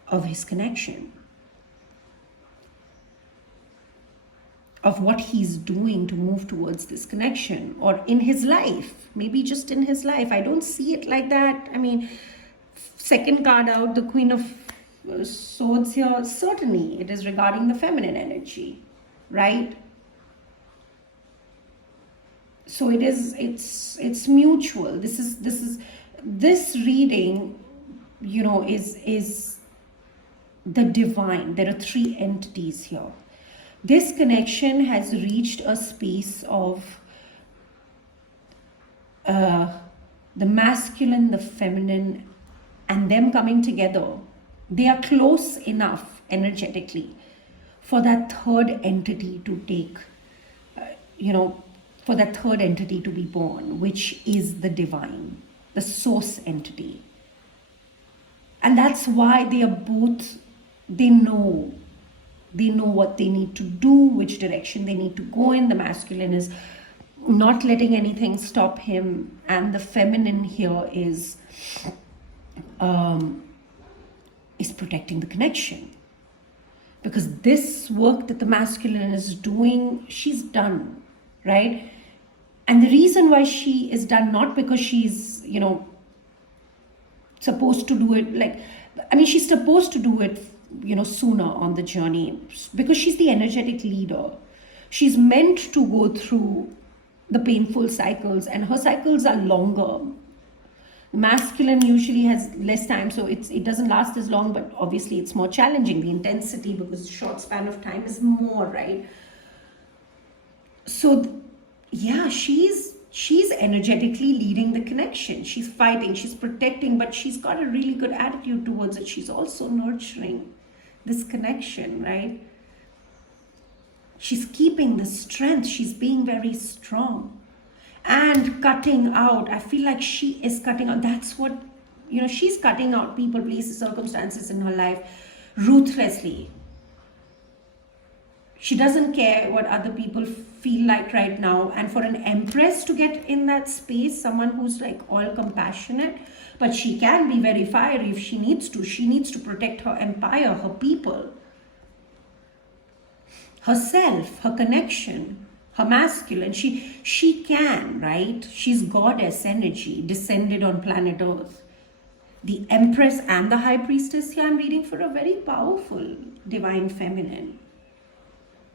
of his connection, of what he's doing to move towards this connection, or in his life, maybe just in his life. I don't see it like that. I mean, second card out, the Queen of Swords here, certainly it is regarding the feminine energy, right? So it's mutual. This reading, is the divine. There are three entities here. This connection has reached a space of the masculine, the feminine, and them coming together. They are close enough energetically for that third entity to take, for that third entity to be born, which is the divine, the source entity. And that's why they are both, they know what they need to do, which direction they need to go in. The masculine is not letting anything stop him, and the feminine here is protecting the connection. Because this work that the masculine is doing, she's done. right? And the reason why she is done, not because she's, supposed to do it, she's supposed to do it, sooner on the journey, because she's the energetic leader. She's meant to go through the painful cycles, and her cycles are longer. Masculine usually has less time, so it doesn't last as long, but obviously it's more challenging. The intensity, because the short span of time is more, right? So yeah, she's energetically leading the connection. She's fighting, she's protecting, but she's got a really good attitude towards it. She's also nurturing this connection, right? She's keeping the strength. She's being very strong and cutting out. I feel like she is cutting out. That's what, she's cutting out people, places, circumstances in her life ruthlessly. She doesn't care what other people feel like right now. And for an empress to get in that space, someone who's like all compassionate, but she can be very fiery if she needs to. She needs to protect her empire, her people, herself, her connection, her masculine. She can, right? She's goddess energy descended on planet Earth. The empress and the high priestess here I'm reading for a very powerful divine feminine.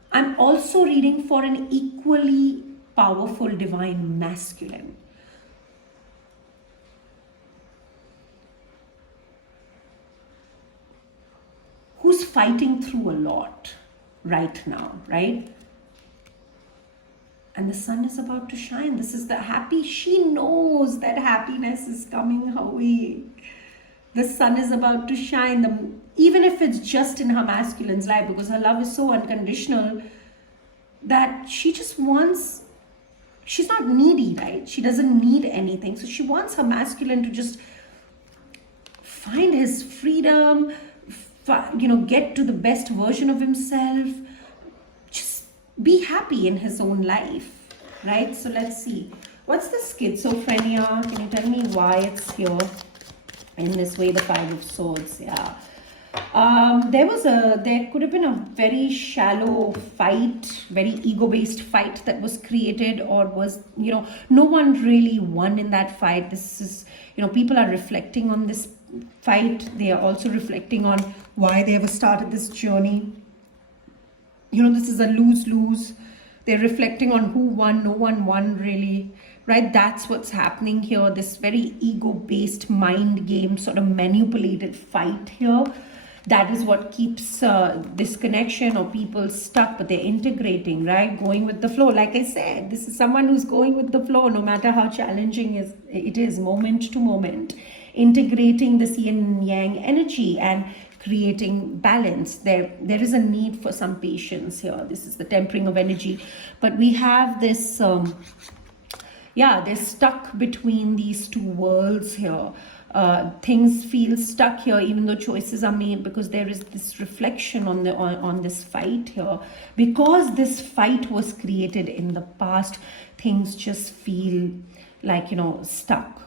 I'm also reading for an equally powerful divine masculine. Who's fighting through a lot right now, right? And the sun is about to shine. This is the happy. She knows that happiness is coming her way. The sun is about to shine, even if it's just in her masculine's life, because her love is so unconditional that she just wants, she's not needy, right? She doesn't need anything. So she wants her masculine to just find his freedom, get to the best version of himself, just be happy in his own life, right? So let's see. What's the schizophrenia? Can you tell me why it's here? In this way, the Five of Swords, yeah. There could have been a very shallow fight, very ego-based fight that was created, or was, no one really won in that fight. This is, people are reflecting on this fight. They are also reflecting on why they ever started this journey. This is a lose-lose. They're reflecting on who won. No one won really, right? That's what's happening here. This very ego-based mind game, sort of manipulated fight here. That is what keeps this connection or people stuck, but they're integrating, right? Going with the flow. Like I said, this is someone who's going with the flow, no matter how challenging it is, moment to moment. Integrating this yin and yang energy and creating balance. There is a need for some patience here. This is the tempering of energy. But we have this, they're stuck between these two worlds here. Things feel stuck here, even though choices are made, because there is this reflection on this fight here. Because this fight was created in the past, things just feel like, stuck.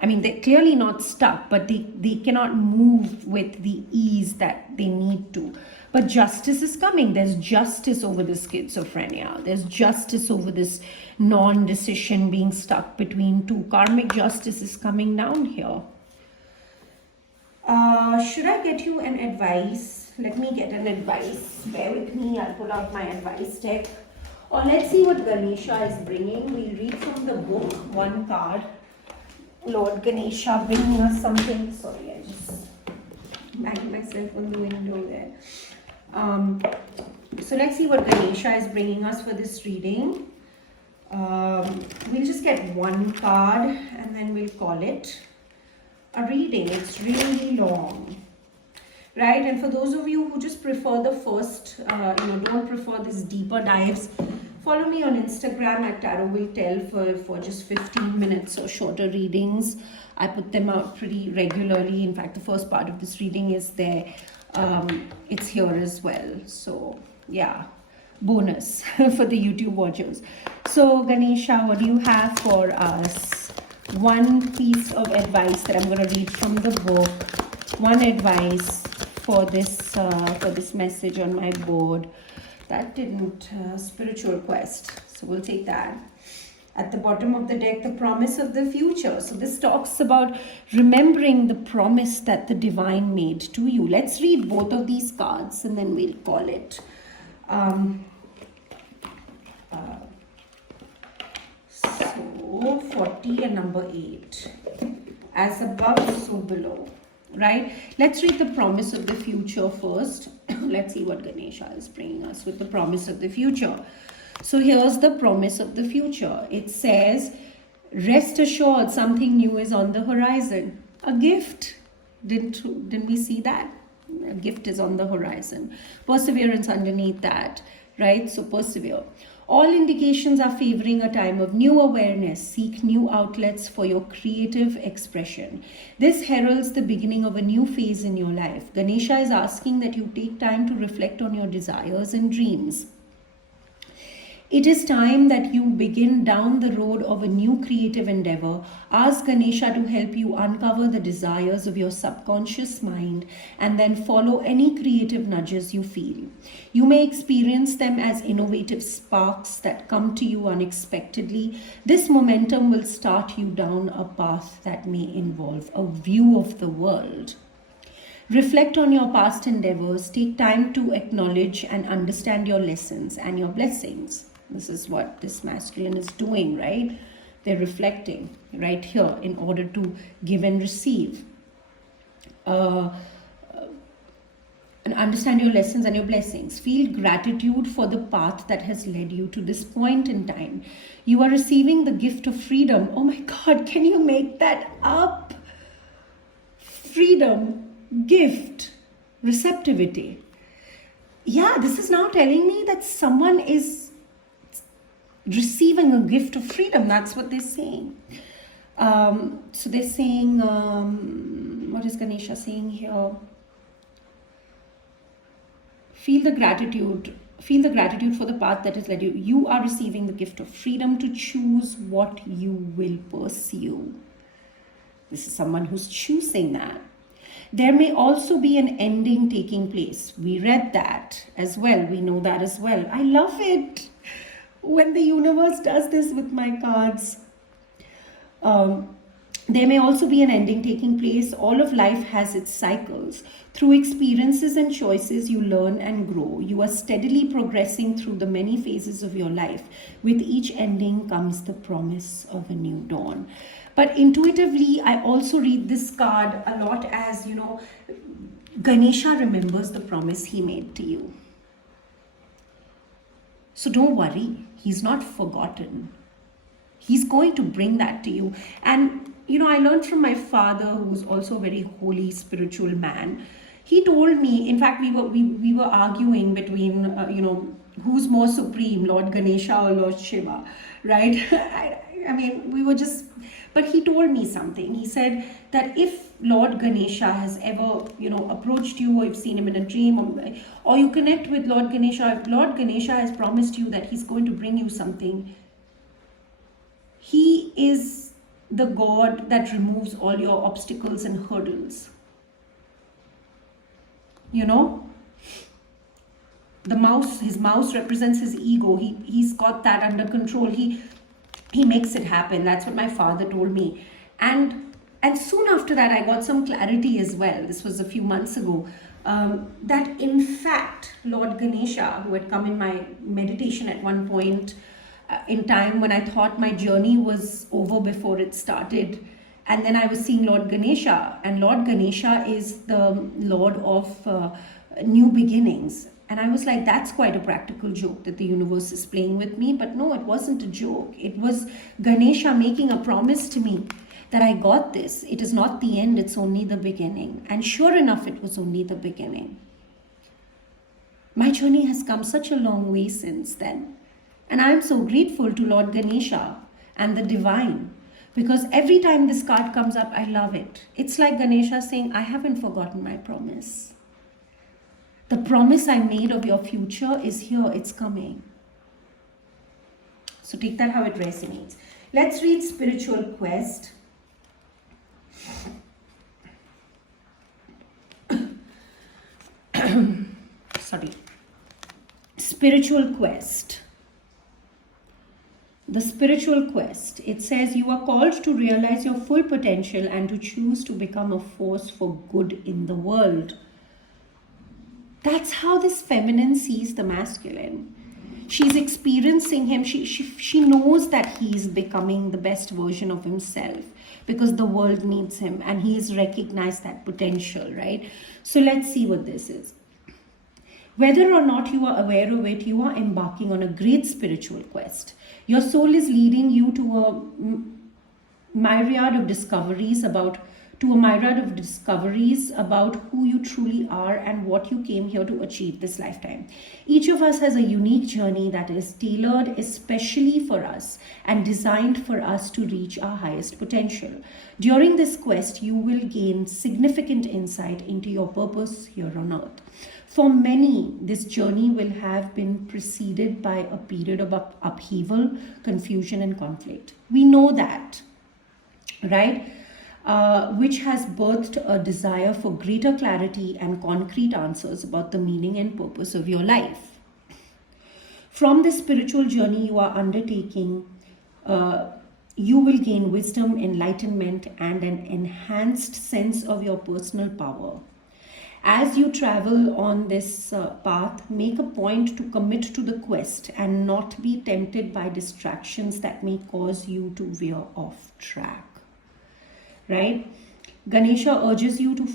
I mean, they're clearly not stuck, but they cannot move with the ease that they need to. But justice is coming. There's justice over this schizophrenia. There's justice over this non-decision, being stuck between two. Karmic justice is coming down here. Should I get you an advice? Let me get an advice. Bear with me. I'll pull out my advice deck. Or let's see what Ganesha is bringing. We'll read from the book, one card. Lord Ganesha bringing us something. Sorry, I just banged myself on the window there. So let's see what Ganesha is bringing us for this reading. We'll just get one card and then we'll call it a reading. It's really long, right? And for those of you who just prefer the first, don't prefer this deeper dives, follow me on Instagram at Tarot Will Tell for just 15 minutes or shorter readings. I put them out pretty regularly. In fact, the first part of this reading is there. It's here as well. So yeah, bonus for the YouTube watchers. So Ganesha, what do you have for us? One piece of advice that I'm going to read from the book. One advice for this message on my board. That didn't, spiritual quest. So we'll take that. At the bottom of the deck, the promise of the future. So this talks about remembering the promise that the divine made to you. Let's read both of these cards and then we'll call it. So 40 and number 8. As above, so below. Right? Let's read the promise of the future first. Let's see what Ganesha is bringing us with the promise of the future. So here's the promise of the future. It says, rest assured something new is on the horizon. A gift. Didn't we see that? A gift is on the horizon. Perseverance underneath that, right? So persevere. All indications are favoring a time of new awareness. Seek new outlets for your creative expression. This heralds the beginning of a new phase in your life. Ganesha is asking that you take time to reflect on your desires and dreams. It is time that you begin down the road of a new creative endeavor. Ask Ganesha to help you uncover the desires of your subconscious mind and then follow any creative nudges you feel. You may experience them as innovative sparks that come to you unexpectedly. This momentum will start you down a path that may involve a view of the world. Reflect on your past endeavors. Take time to acknowledge and understand your lessons and your blessings. This is what this masculine is doing, right? They're reflecting right here in order to give and receive. And understand your lessons and your blessings. Feel gratitude for the path that has led you to this point in time. You are receiving the gift of freedom. Oh my God, can you make that up? Freedom, gift, receptivity. Yeah, this is now telling me that someone is receiving a gift of freedom. That's what they're saying. So they're saying, what is Ganesha saying here? Feel the gratitude for the path that has led you. You are receiving the gift of freedom to choose what you will pursue. This is someone who's choosing that. There may also be an ending taking place. We read that as well. We know that as well. I love it when the universe does this with my cards. There may also be an ending taking place. All of life has its cycles. Through experiences and choices, you learn and grow. You are steadily progressing through the many phases of your life. With each ending comes the promise of a new dawn. But intuitively, I also read this card a lot as, Ganesha remembers the promise he made to you. So don't worry, he's not forgotten. He's going to bring that to you. And, I learned from my father, who's also a very holy, spiritual man. He told me, in fact, we were arguing between, who's more supreme, Lord Ganesha or Lord Shiva, right? I mean, we were just, but he told me something. He said that if Lord Ganesha has ever, approached you, or you've seen him in a dream, or you connect with Lord Ganesha, if Lord Ganesha has promised you that he's going to bring you something, he is the God that removes all your obstacles and hurdles. His mouse represents his ego. He's got that under control. He makes it happen. That's what my father told me. And soon after that, I got some clarity as well. This was a few months ago. That in fact, Lord Ganesha, who had come in my meditation at one point in time when I thought my journey was over before it started, and then I was seeing Lord Ganesha, and Lord Ganesha is the Lord of new beginnings. And I was like, that's quite a practical joke that the universe is playing with me. But no, it wasn't a joke. It was Ganesha making a promise to me that I got this. It is not the end, it's only the beginning. And sure enough, it was only the beginning. My journey has come such a long way since then. And I'm so grateful to Lord Ganesha and the divine, because every time this card comes up, I love it. It's like Ganesha saying, I haven't forgotten my promise. The promise I made of your future is here, it's coming. So take that how it resonates. Let's read Spiritual Quest. Sorry. Spiritual Quest. the spiritual quest. It says you are called to realize your full potential and to choose to become a force for good in the world. That's how this feminine sees the masculine. She's experiencing him. She knows that he's becoming the best version of himself because the world needs him and he's recognized that potential, right? So let's see what this is. Whether or not you are aware of it, you are embarking on a great spiritual quest. Your soul is leading you to a myriad of discoveries about who you truly are and what you came here to achieve this lifetime. Each of us has a unique journey that is tailored especially for us and designed for us to reach our highest potential. During this quest, you will gain significant insight into your purpose here on earth. For many, this journey will have been preceded by a period of upheaval, confusion, and conflict. We know that, right? Which has birthed a desire for greater clarity and concrete answers about the meaning and purpose of your life. From this spiritual journey you are undertaking, you will gain wisdom, enlightenment, and an enhanced sense of your personal power. As you travel on this path, make a point to commit to the quest and not be tempted by distractions that may cause you to veer off track. Right? Ganesha urges you to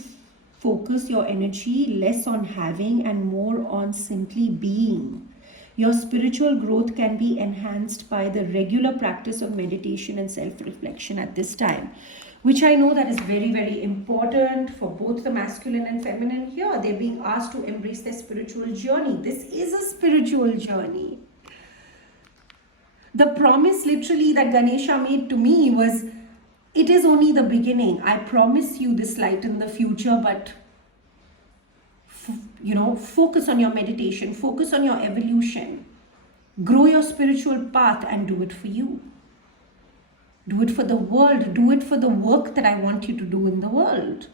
focus your energy less on having and more on simply being. Your spiritual growth can be enhanced by the regular practice of meditation and self-reflection at this time, which I know that is very, very important for both the masculine and feminine here. They're being asked to embrace their spiritual journey. This is a spiritual journey. The promise literally that Ganesha made to me was, it is only the beginning. I promise you this light in the future, but focus on your meditation, focus on your evolution, grow your spiritual path and do it for you. Do it for the world, do it for the work that I want you to do in the world.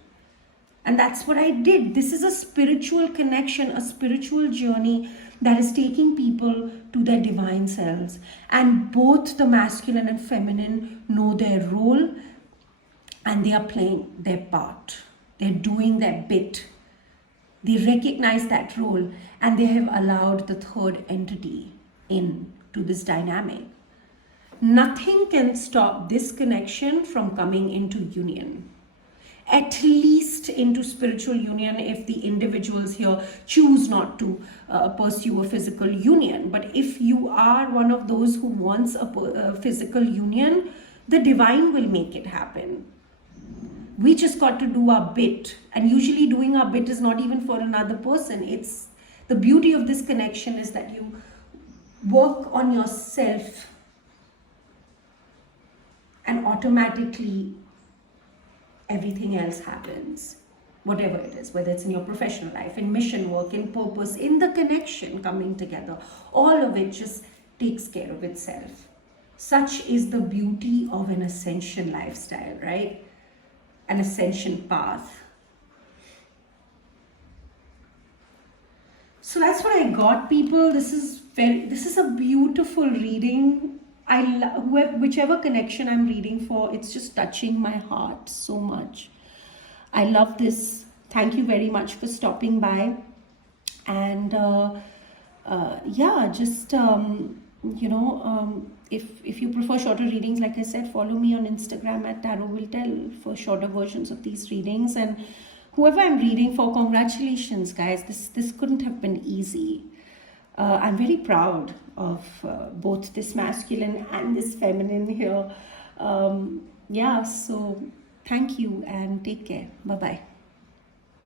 And that's what I did. This is a spiritual connection, a spiritual journey that is taking people to their divine selves. And both the masculine and feminine know their role and they are playing their part. They're doing their bit. They recognize that role and they have allowed the third entity into this dynamic. Nothing can stop this connection from coming into union. At least into spiritual union if the individuals here choose not to pursue a physical union. But if you are one of those who wants a physical union, the divine will make it happen. We just got to do our bit. And usually doing our bit is not even for another person. It's the beauty of this connection is that you work on yourself and automatically everything else happens. Whatever it is, whether it's in your professional life, in mission work, in purpose, in the connection coming together, all of it just takes care of itself. Such is the beauty of an ascension lifestyle, right? An ascension path. So that's what I got, people. This is a beautiful reading. Whichever connection I'm reading for, it's just touching my heart so much. I love this. Thank you very much for stopping by. And if you prefer shorter readings, like I said, follow me on Instagram at Tarot Will Tell for shorter versions of these readings. And whoever I'm reading for, congratulations, guys. This couldn't have been easy. I'm very proud of both this masculine and this feminine here. So thank you and take care. Bye-bye.